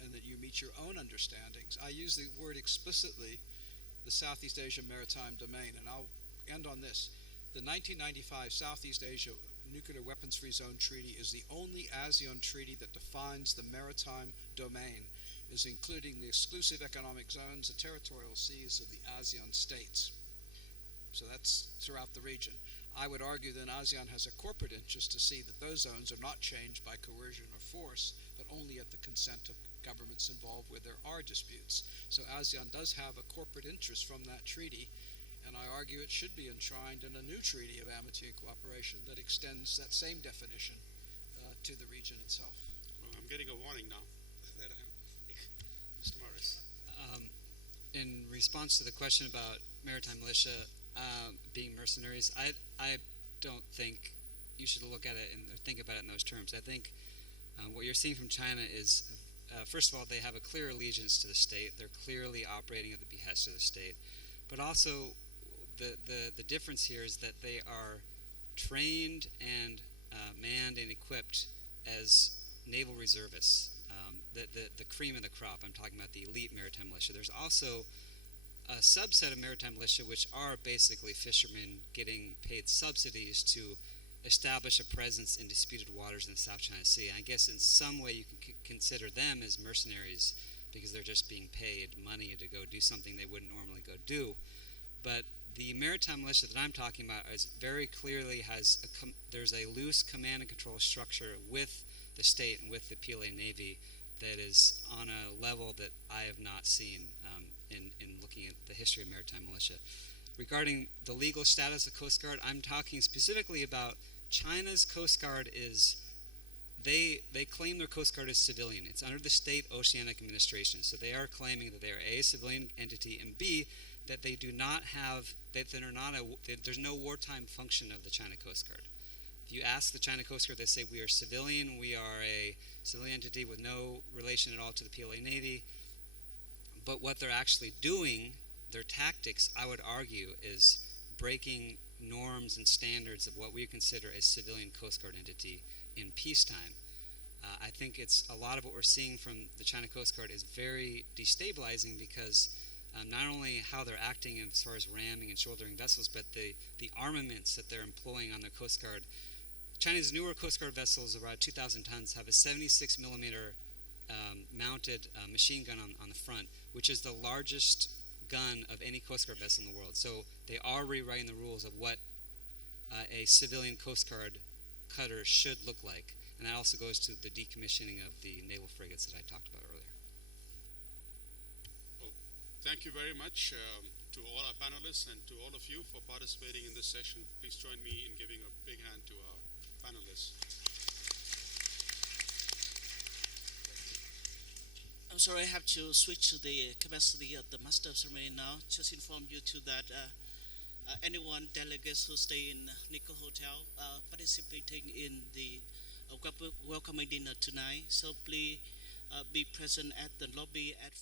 and that you meet your own understandings. I use the word explicitly, the Southeast Asia Maritime Domain, and I'll end on this. The 1995 Southeast Asia Nuclear Weapons-Free Zone Treaty is the only ASEAN treaty that defines the maritime domain, is including the exclusive economic zones, the territorial seas of the ASEAN states. So that's throughout the region. I would argue that ASEAN has a corporate interest to see that those zones are not changed by coercion or force, but only at the consent of governments involved where there are disputes. So ASEAN does have a corporate interest from that treaty, and I argue it should be enshrined in a new treaty of amity and cooperation that extends that same definition to the region itself. Well, I'm getting a warning now. Mr. Morris. In response to the question about maritime militia being mercenaries, I don't think you should look at it or think about it in those terms. I think what you're seeing from China is, first of all, they have a clear allegiance to the state. They're clearly operating at the behest of the state. But also, the difference here is that they are trained and manned and equipped as naval reservists. The cream of the crop. I'm talking about the elite maritime militia. There's also a subset of maritime militia which are basically fishermen getting paid subsidies to establish a presence in disputed waters in the South China Sea. And I guess in some way you can consider them as mercenaries because they're just being paid money to go do something they wouldn't normally go do. But the maritime militia that I'm talking about is very clearly there's a loose command and control structure with the state and with the PLA Navy that is on a level that I have not seen in looking at the history of maritime militia. Regarding the legal status of Coast Guard, I'm talking specifically about China's Coast Guard they claim their Coast Guard is civilian. It's under the State Oceanic Administration, so they are claiming that they are A, civilian entity, and B, that they do not have, there's no wartime function of the China Coast Guard. If you ask the China Coast Guard, they say we are civilian, we are a civilian entity with no relation at all to the PLA Navy. But what they're actually doing, their tactics, I would argue, is breaking norms and standards of what we consider a civilian Coast Guard entity in peacetime. I think it's a lot of what we're seeing from the China Coast Guard is very destabilizing because not only how they're acting as far as ramming and shouldering vessels, but the armaments that they're employing on their Coast Guard. China's newer Coast Guard vessels, around 2,000 tons, have a 76 millimeter mounted machine gun on the front, which is the largest gun of any Coast Guard vessel in the world. So they are rewriting the rules of what a civilian Coast Guard cutter should look like. And that also goes to the decommissioning of the naval frigates that I talked about earlier. Well, thank you very much to all our panelists and to all of you for participating in this session. Please join me in giving a big hand to our panelists. I'm sorry, I have to switch to the capacity of the master ceremony now. Just inform you to that anyone delegates who stay in Nikko Hotel participating in the welcoming dinner tonight. So please be present at the lobby at